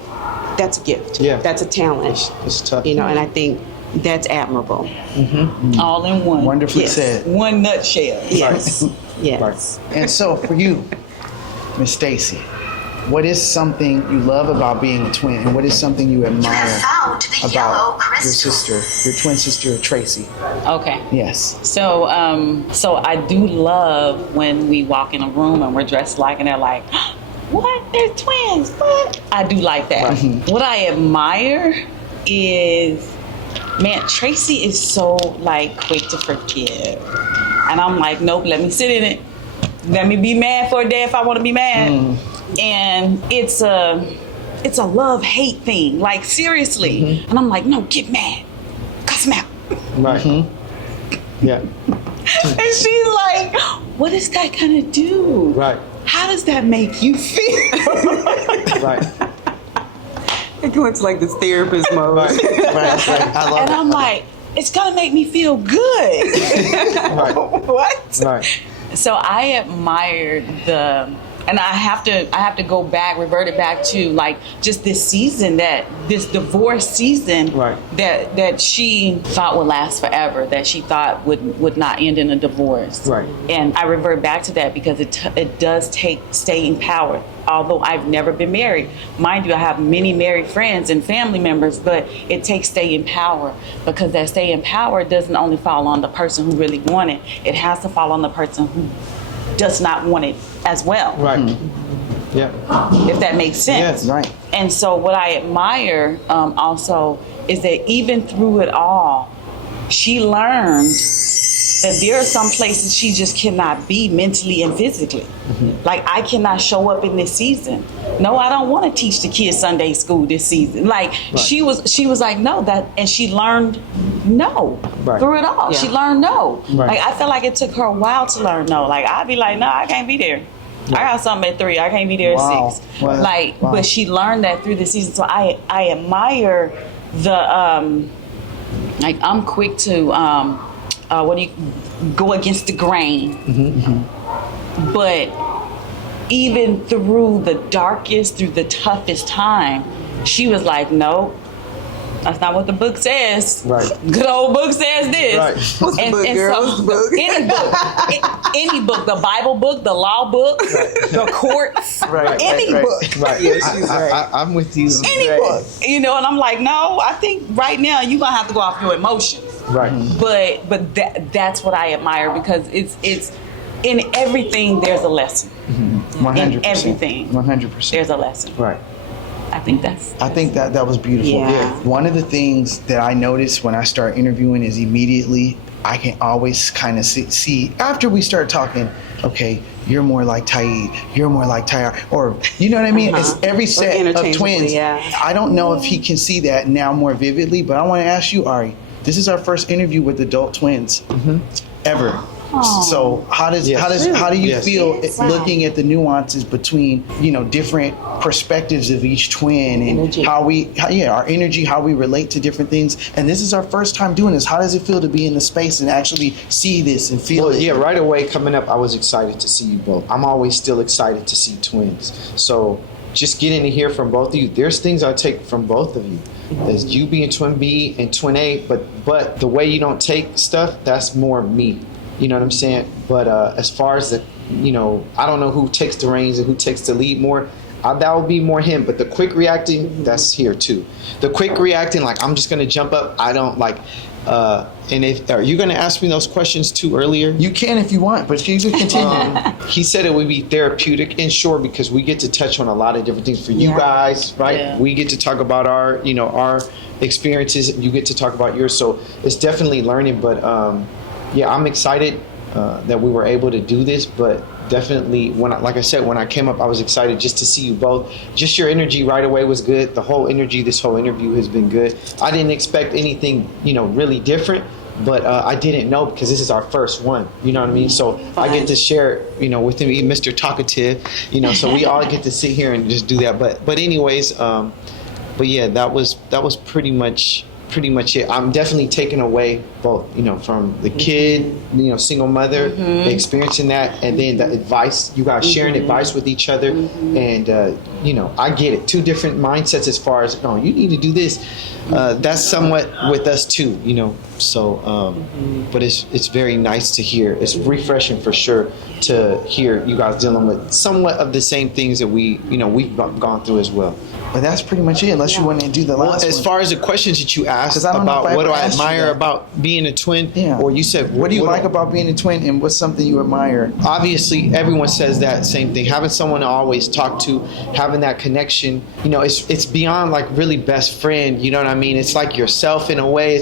That's a gift. Yeah. That's a talent. It's tough. You know, and I think that's admirable. All in one. Wonderfully Yes. said. One nutshell. Yes. Yes. And so for you, Miss Stacey, what is something you love about being a twin, and what is something you admire about your sister, your twin sister, Tracey? Okay. Yes. So I do love when we walk in a room and we're dressed alike and they're like, what? They're twins. What? I do like that. What I admire is, man, Tracey is so like quick to forgive. And I'm like, nope, let me sit in it. Let me be mad for a day if I want to be mad. And it's a love-hate thing. Like seriously. And I'm like, no, get mad. Cuss him out. Right. Yeah. And she's like, what is that gonna do? Right. How does that make you feel? Right. It goes like this therapist mode. Right. I love And it. I'm like, it's gonna make me feel good. Right. What? Right. So I admired and I have to go back, revert it back to like just this season, this divorce season that she thought would last forever, that she thought would not end in a divorce. Right. And I revert back to that because it does take staying power. Although I've never been married, mind you, I have many married friends and family members, but it takes staying power because that staying power doesn't only fall on the person who really want it. It has to fall on the person who does not want it as well. Right. Yeah. If that makes sense. Yes. Right. And so what I admire also is that even through it all, she learned that there are some places she just cannot be mentally and physically. Like I cannot show up in this season. No, I don't want to teach the kids Sunday school this season. Like she was like, no, that, and she learned no through it all. Yeah. She learned no. Right. Like I felt like it took her a while to learn no. Like I'd be like, no, I can't be there. I got something at 3. I can't be there at 6. Wow. Like, Wow. but she learned that through the season. So I admire the like I'm quick to go against the grain. But even through the darkest, through the toughest time, she was like, no, that's not what the book says. Right. Good old book says this. Right. What's the book, girl? What's the book? Any book, the Bible book, the law book, the courts, any book. Right. Yeah, I'm with you. Any book, and I'm like, no, I think right now you're gonna have to go off your emotions. Right. But that's what I admire because it's in everything there's a lesson. 100%. In everything, 100%. there's a lesson. Right. I think that was beautiful. Yeah. One of the things that I noticed when I start interviewing is immediately I can always kind of see after we start talking, okay, you're more like Tyid, you're more like Tyari, or you know what I mean? It's every set of twins. I don't know if he can see that now more vividly, but I want to ask you, Ari, this is our first interview with adult twins ever. So how do you feel looking at the nuances between, you know, different perspectives of each twin and our energy, how we relate to different things? And this is our first time doing this. How does it feel to be in the space and actually see this and feel it? Yeah, right away coming up, I was excited to see you both. I'm always still excited to see twins. So just getting to hear from both of you, there's things I take from both of you. As you being twin B and twin A, but the way you don't take stuff, that's more me. You know what I'm saying? But as far as the, you know, I don't know who takes the reins and who takes the lead more. That would be more him. But the quick reacting, that's here too. The quick reacting, like I'm just gonna jump up. I don't like. And if are you gonna ask me those questions too earlier? You can if you want, but you can continue. He said it would be therapeutic, and sure, because we get to touch on a lot of different things for you guys, right? Yeah. We get to talk about our, you know, our experiences. You get to talk about yours. So it's definitely learning, but. Yeah, I'm excited that we were able to do this, but definitely like I said, when I came up, I was excited just to see you both. Just your energy right away was good. The whole energy, this whole interview has been good. I didn't expect anything, you know, really different, but I didn't know because this is our first one, you know what I mean? So I get to share, you know, with him, Mr. Talkative, you know, so we all get to sit here and just do that. But anyways, but yeah, that was pretty much it. I'm definitely taking away both, you know, from the kid, you know, single mother, experiencing that, and then the advice, you guys sharing advice with each other, and you know, I get it. Two different mindsets as far as, no, you need to do this. That's somewhat with us too, you know. So, but it's very nice to hear. It's refreshing for sure to hear you guys dealing with somewhat of the same things that we've gone through as well. But that's pretty much it, unless you want to do the last one. As far as the questions that you asked about what do I admire about being a twin, or you said, what do you like about being a twin, and what's something you admire? Obviously, everyone says that same thing. Having someone to always talk to, having that connection, you know, it's beyond like really best friend, you know what I mean? It's like yourself in a way.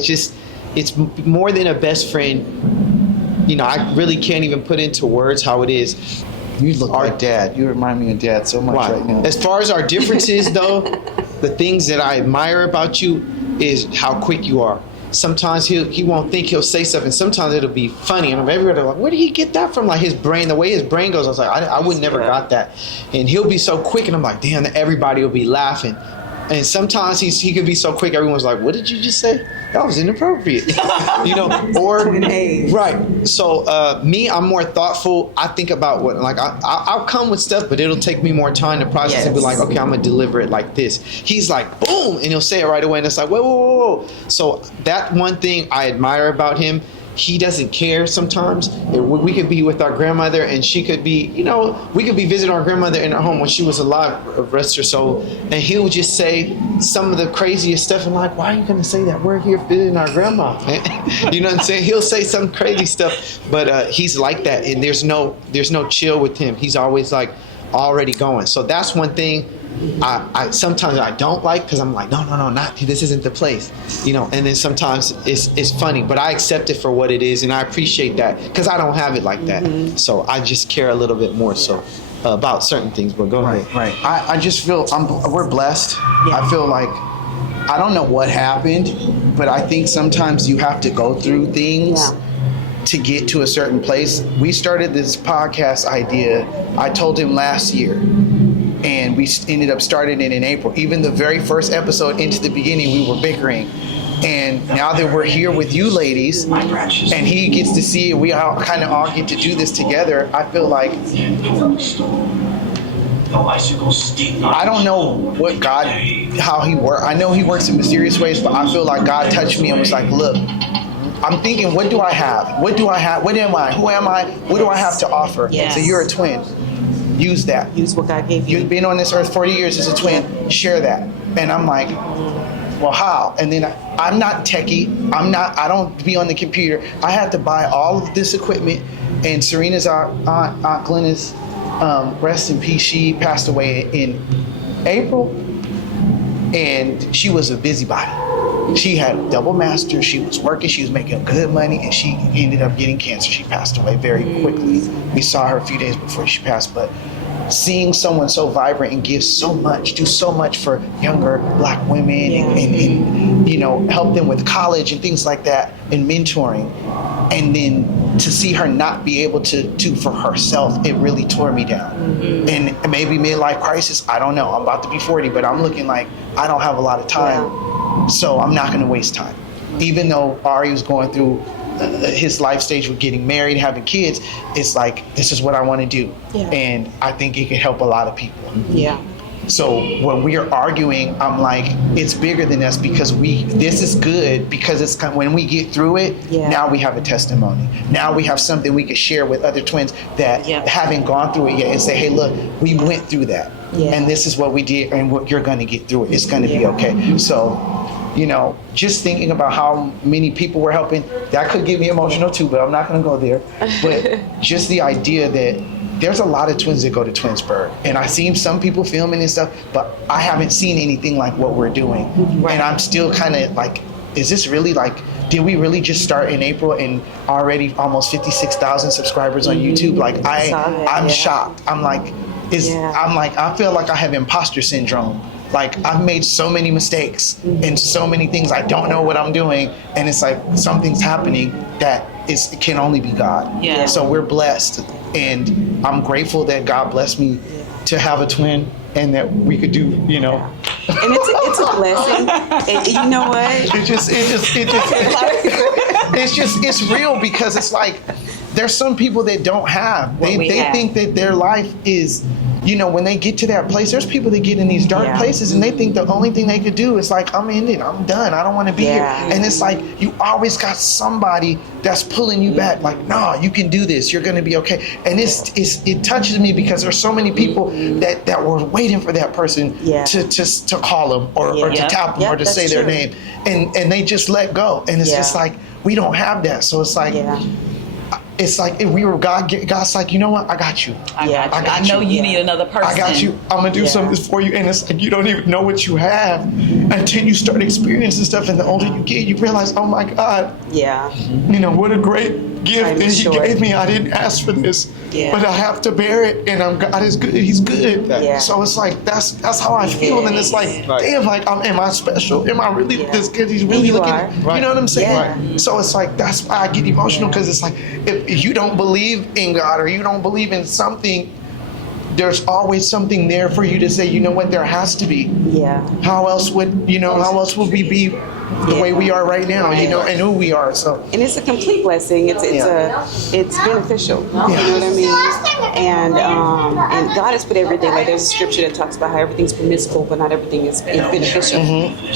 It's more than a best friend. You know, I really can't even put into words how it is. You look like Dad. You remind me of Dad so much right now. As far as our differences, though, the things that I admire about you is how quick you are. Sometimes he won't think he'll say something. Sometimes it'll be funny, and everybody like, where did he get that from? Like his brain, the way his brain goes. I was like, I would never got that. And he'll be so quick, and I'm like, damn, everybody will be laughing. And sometimes he could be so quick, everyone's like, what did you just say? That was inappropriate. You know, or right. So me, I'm more thoughtful. I think about what, like I'll come with stuff, but it'll take me more time to process and be like, okay, I'm gonna deliver it like this. He's like, boom, and he'll say it right away, and it's like, whoa. So that one thing I admire about him. He doesn't care sometimes. We could be with our grandmother, and she could be, you know, we could be visiting our grandmother in her home when she was alive, rest her soul, and he would just say some of the craziest stuff, and like, why are you going to say that? We're here visiting our grandma. You know what I'm saying? He'll say some crazy stuff, but he's like that, and there's no chill with him. He's always like already going. So that's one thing I sometimes I don't like, because I'm like, no, not this isn't the place, you know. And then sometimes it's funny, but I accept it for what it is, and I appreciate that because I don't have it like that. So I just care a little bit more so about certain things. But go ahead. Right. I just feel we're blessed. I feel like I don't know what happened, but I think sometimes you have to go through things to get to a certain place. We started this podcast idea, I told him last year. And we ended up starting it in April. Even the very first episode into the beginning, we were bickering. And now that we're here with you ladies, and he gets to see it, we all kind of all get to do this together. I feel like I don't know what God, how he works. I know he works in mysterious ways, but I feel like God touched me and was like, look, I'm thinking, what do I have? What do I have? What am I? Who am I? What do I have to offer? Yes. So you're a twin. Use that. Use what God gave you. You've been on this earth 40 years as a twin. Share that. And I'm like, well, how? And then I'm not techie. I don't be on the computer. I had to buy all of this equipment. And Serena's Aunt Glennis, rest in peace, she passed away in April. And she was a busybody. She had a double master. She was working. She was making good money, and she ended up getting cancer. She passed away very quickly. We saw her a few days before she passed, but seeing someone so vibrant and give so much, do so much for younger Black women, and you know, help them with college and things like that, and mentoring, and then to see her not be able to do for herself, it really tore me down. And maybe midlife crisis, I don't know. I'm about to be 40, but I'm looking like I don't have a lot of time, so I'm not going to waste time. Even though Ari was going through his life stage with getting married, having kids, it's like, this is what I want to do. And I think it could help a lot of people. So when we are arguing, I'm like, it's bigger than us, because this is good, because it's when we get through it, now we have a testimony. Now we have something we can share with other twins that haven't gone through it yet, and say, hey, look, we went through that. And this is what we did, and what you're going to get through it. It's going to be okay. So, you know, just thinking about how many people we're helping, that could get me emotional too, but I'm not going to go there. But just the idea that there's a lot of twins that go to Twinsburg, and I've seen some people filming and stuff, but I haven't seen anything like what we're doing. And I'm still kind of like, is this really like, did we really just start in April and already almost 56,000 subscribers on YouTube? Like I'm shocked. I'm like, I feel like I have imposter syndrome. Like, I've made so many mistakes and so many things, I don't know what I'm doing, and it's like something's happening that it can only be God. So we're blessed, and I'm grateful that God blessed me to have a twin, and that we could do, you know. And it's a blessing. And you know what? It's real, because it's like, there's some people that don't have. They think that their life is, you know, when they get to that place, there's people that get in these dark places, and they think the only thing they could do is like, I'm ended, I'm done, I don't want to be here. And it's like, you always got somebody that's pulling you back, like, no, you can do this, you're going to be okay. And it touches me, because there's so many people that were waiting for that person to call them or to tap them or to say their name, and they just let go. And it's just like, we don't have that. So it's like, it's like, if we were God's like, you know what? I got you. I know you need another person. I got you. I'm gonna do something for you. And it's like, you don't even know what you have until you start experiencing stuff. And the older you get, you realize, oh my God. You know, what a great gift that He gave me. I didn't ask for this, but I have to bear it. And God is good. He's good. So it's like, that's how I feel. And it's like, damn, like, am I special? Am I really this good? He's really looking. You know what I'm saying? So it's like, that's why I get emotional, because it's like, if you don't believe in God, or you don't believe in something, there's always something there for you to say, you know what, there has to be. How else would we be the way we are right now, you know, and who we are. So, and it's a complete blessing. It's beneficial. You know what I mean? And God has put everything. Like, there's a scripture that talks about how everything's permissible, but not everything is beneficial,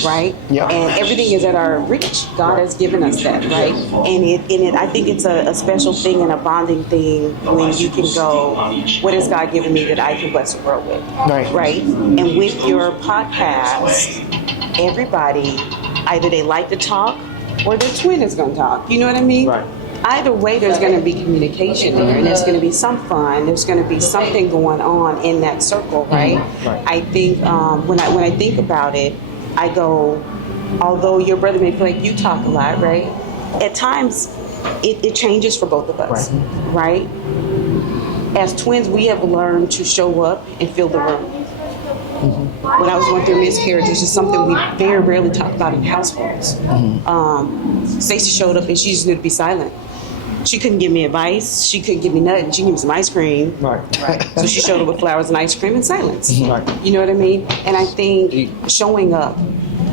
right? And everything is at our reach. God has given us that, right? And I think it's a special thing and a bonding thing when you can go, what has God given me that I can bless the world with, right? And with your podcast, everybody, either they like to talk or their twin is going to talk. You know what I mean? Either way, there's going to be communication there, and there's going to be some fun. There's going to be something going on in that circle, right? I think when I think about it, I go, although your brother may feel like you talk a lot, right? At times, it changes for both of us, right? As twins, we have learned to show up and fill the room. When I was going through miscarriage, it's just something we very rarely talk about in households. Stacey showed up and she just knew to be silent. She couldn't give me advice. She couldn't give me nothing. She gave me some ice cream. So she showed up with flowers and ice cream and silence. You know what I mean? And I think showing up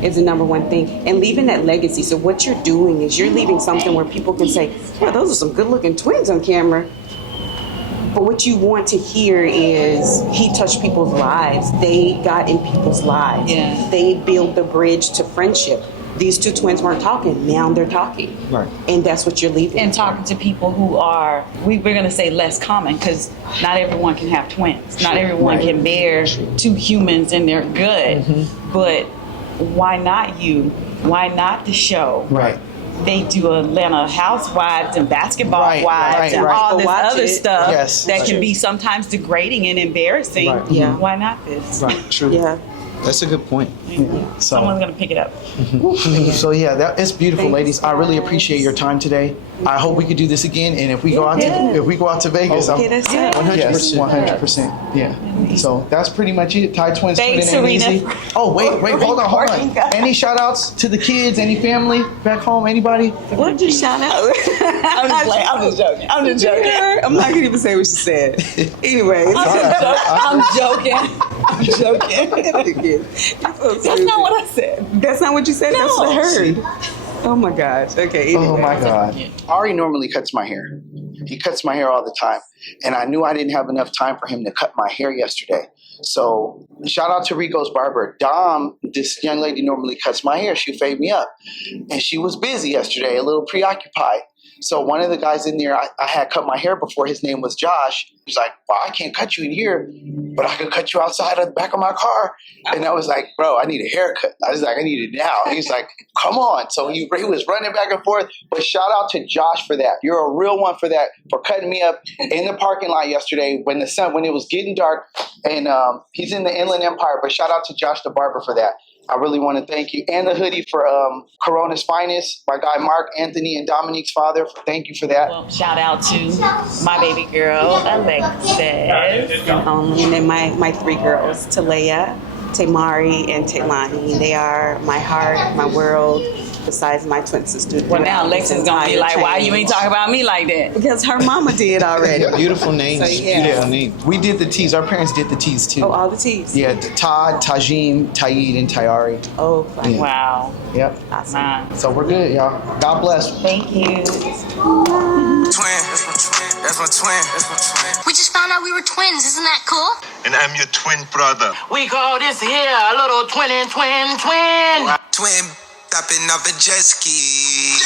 is the number one thing, and leaving that legacy. So what you're doing is you're leaving something where people can say, well, those are some good looking twins on camera. But what you want to hear is he touched people's lives. They got in people's lives. They built the bridge to friendship. These two twins weren't talking. Now they're talking. And that's what you're leaving. And talking to people who are, we're going to say less common, because not everyone can have twins. Not everyone can bear two humans and they're good. But why not you? Why not the show? They do Atlanta Housewives and Basketball Wives and all this other stuff that can be sometimes degrading and embarrassing. Why not this? That's a good point. So, Someone's gonna pick it up. so yeah, it's beautiful, ladies. I really appreciate your time today. I hope we could do this again, and if we go out to Vegas, Hit us up. 100%, 100%. Yeah. So that's pretty much it. Tyid Twins, Thanks, Twinnin, and Serena. Easy. Oh wait, hold on. Any shout outs to the kids? Any family back home? Anybody? What did you shout out? I'm just joking. I'm not gonna even say what she said. Anyway, I'm joking. that's not what I said. That's not what you said. No. That's what I heard. Oh my gosh. Okay. Anyway. Oh my God. Ari normally cuts my hair. He cuts my hair all the time. And I knew I didn't have enough time for him to cut my hair yesterday. So shout out to Rico's Barber. Dom, this young lady normally cuts my hair. She fade me up. And she was busy yesterday, a little preoccupied. So one of the guys in there, I had cut my hair before. His name was Josh. He was like, well, I can't cut you in here, but I could cut you outside of the back of my car. And I was like, bro, I need a haircut. I was like, I need it now. He's like, come on. So he was running back and forth. But shout out to Josh for that. You're a real one for that, for cutting me up in the parking lot yesterday when it was getting dark. And he's in the Inland Empire. But shout out to Josh the Barber for that. I really want to thank you. And the hoodie for Corona's Finest, my guy Mark, Anthony, and Dominique's father. Thank you for that. Well, shout out to my baby girl, Alexis. And then my three girls, Talea, Tamari, and Taylani. They are my heart, my world, besides my twin sister. Well, now Alexis is going to be like, why you ain't talking about me like that? Because her mama did already. Beautiful names. So, yeah. Beautiful names. We did the teas. Our parents did the teas too. Oh, all the T's. Yeah, Todd, Tajim, Tyid, and Tyari. Oh, fine. Yeah. Wow. Yep. Awesome. Man. So we're good, y'all. God bless. Thank you. Twin, that's my twin. That's my twin. That's my twin. We just found out we were twins. Isn't that cool? And I'm your twin brother. We call this here a little twin. Twin, tapping up a jet ski.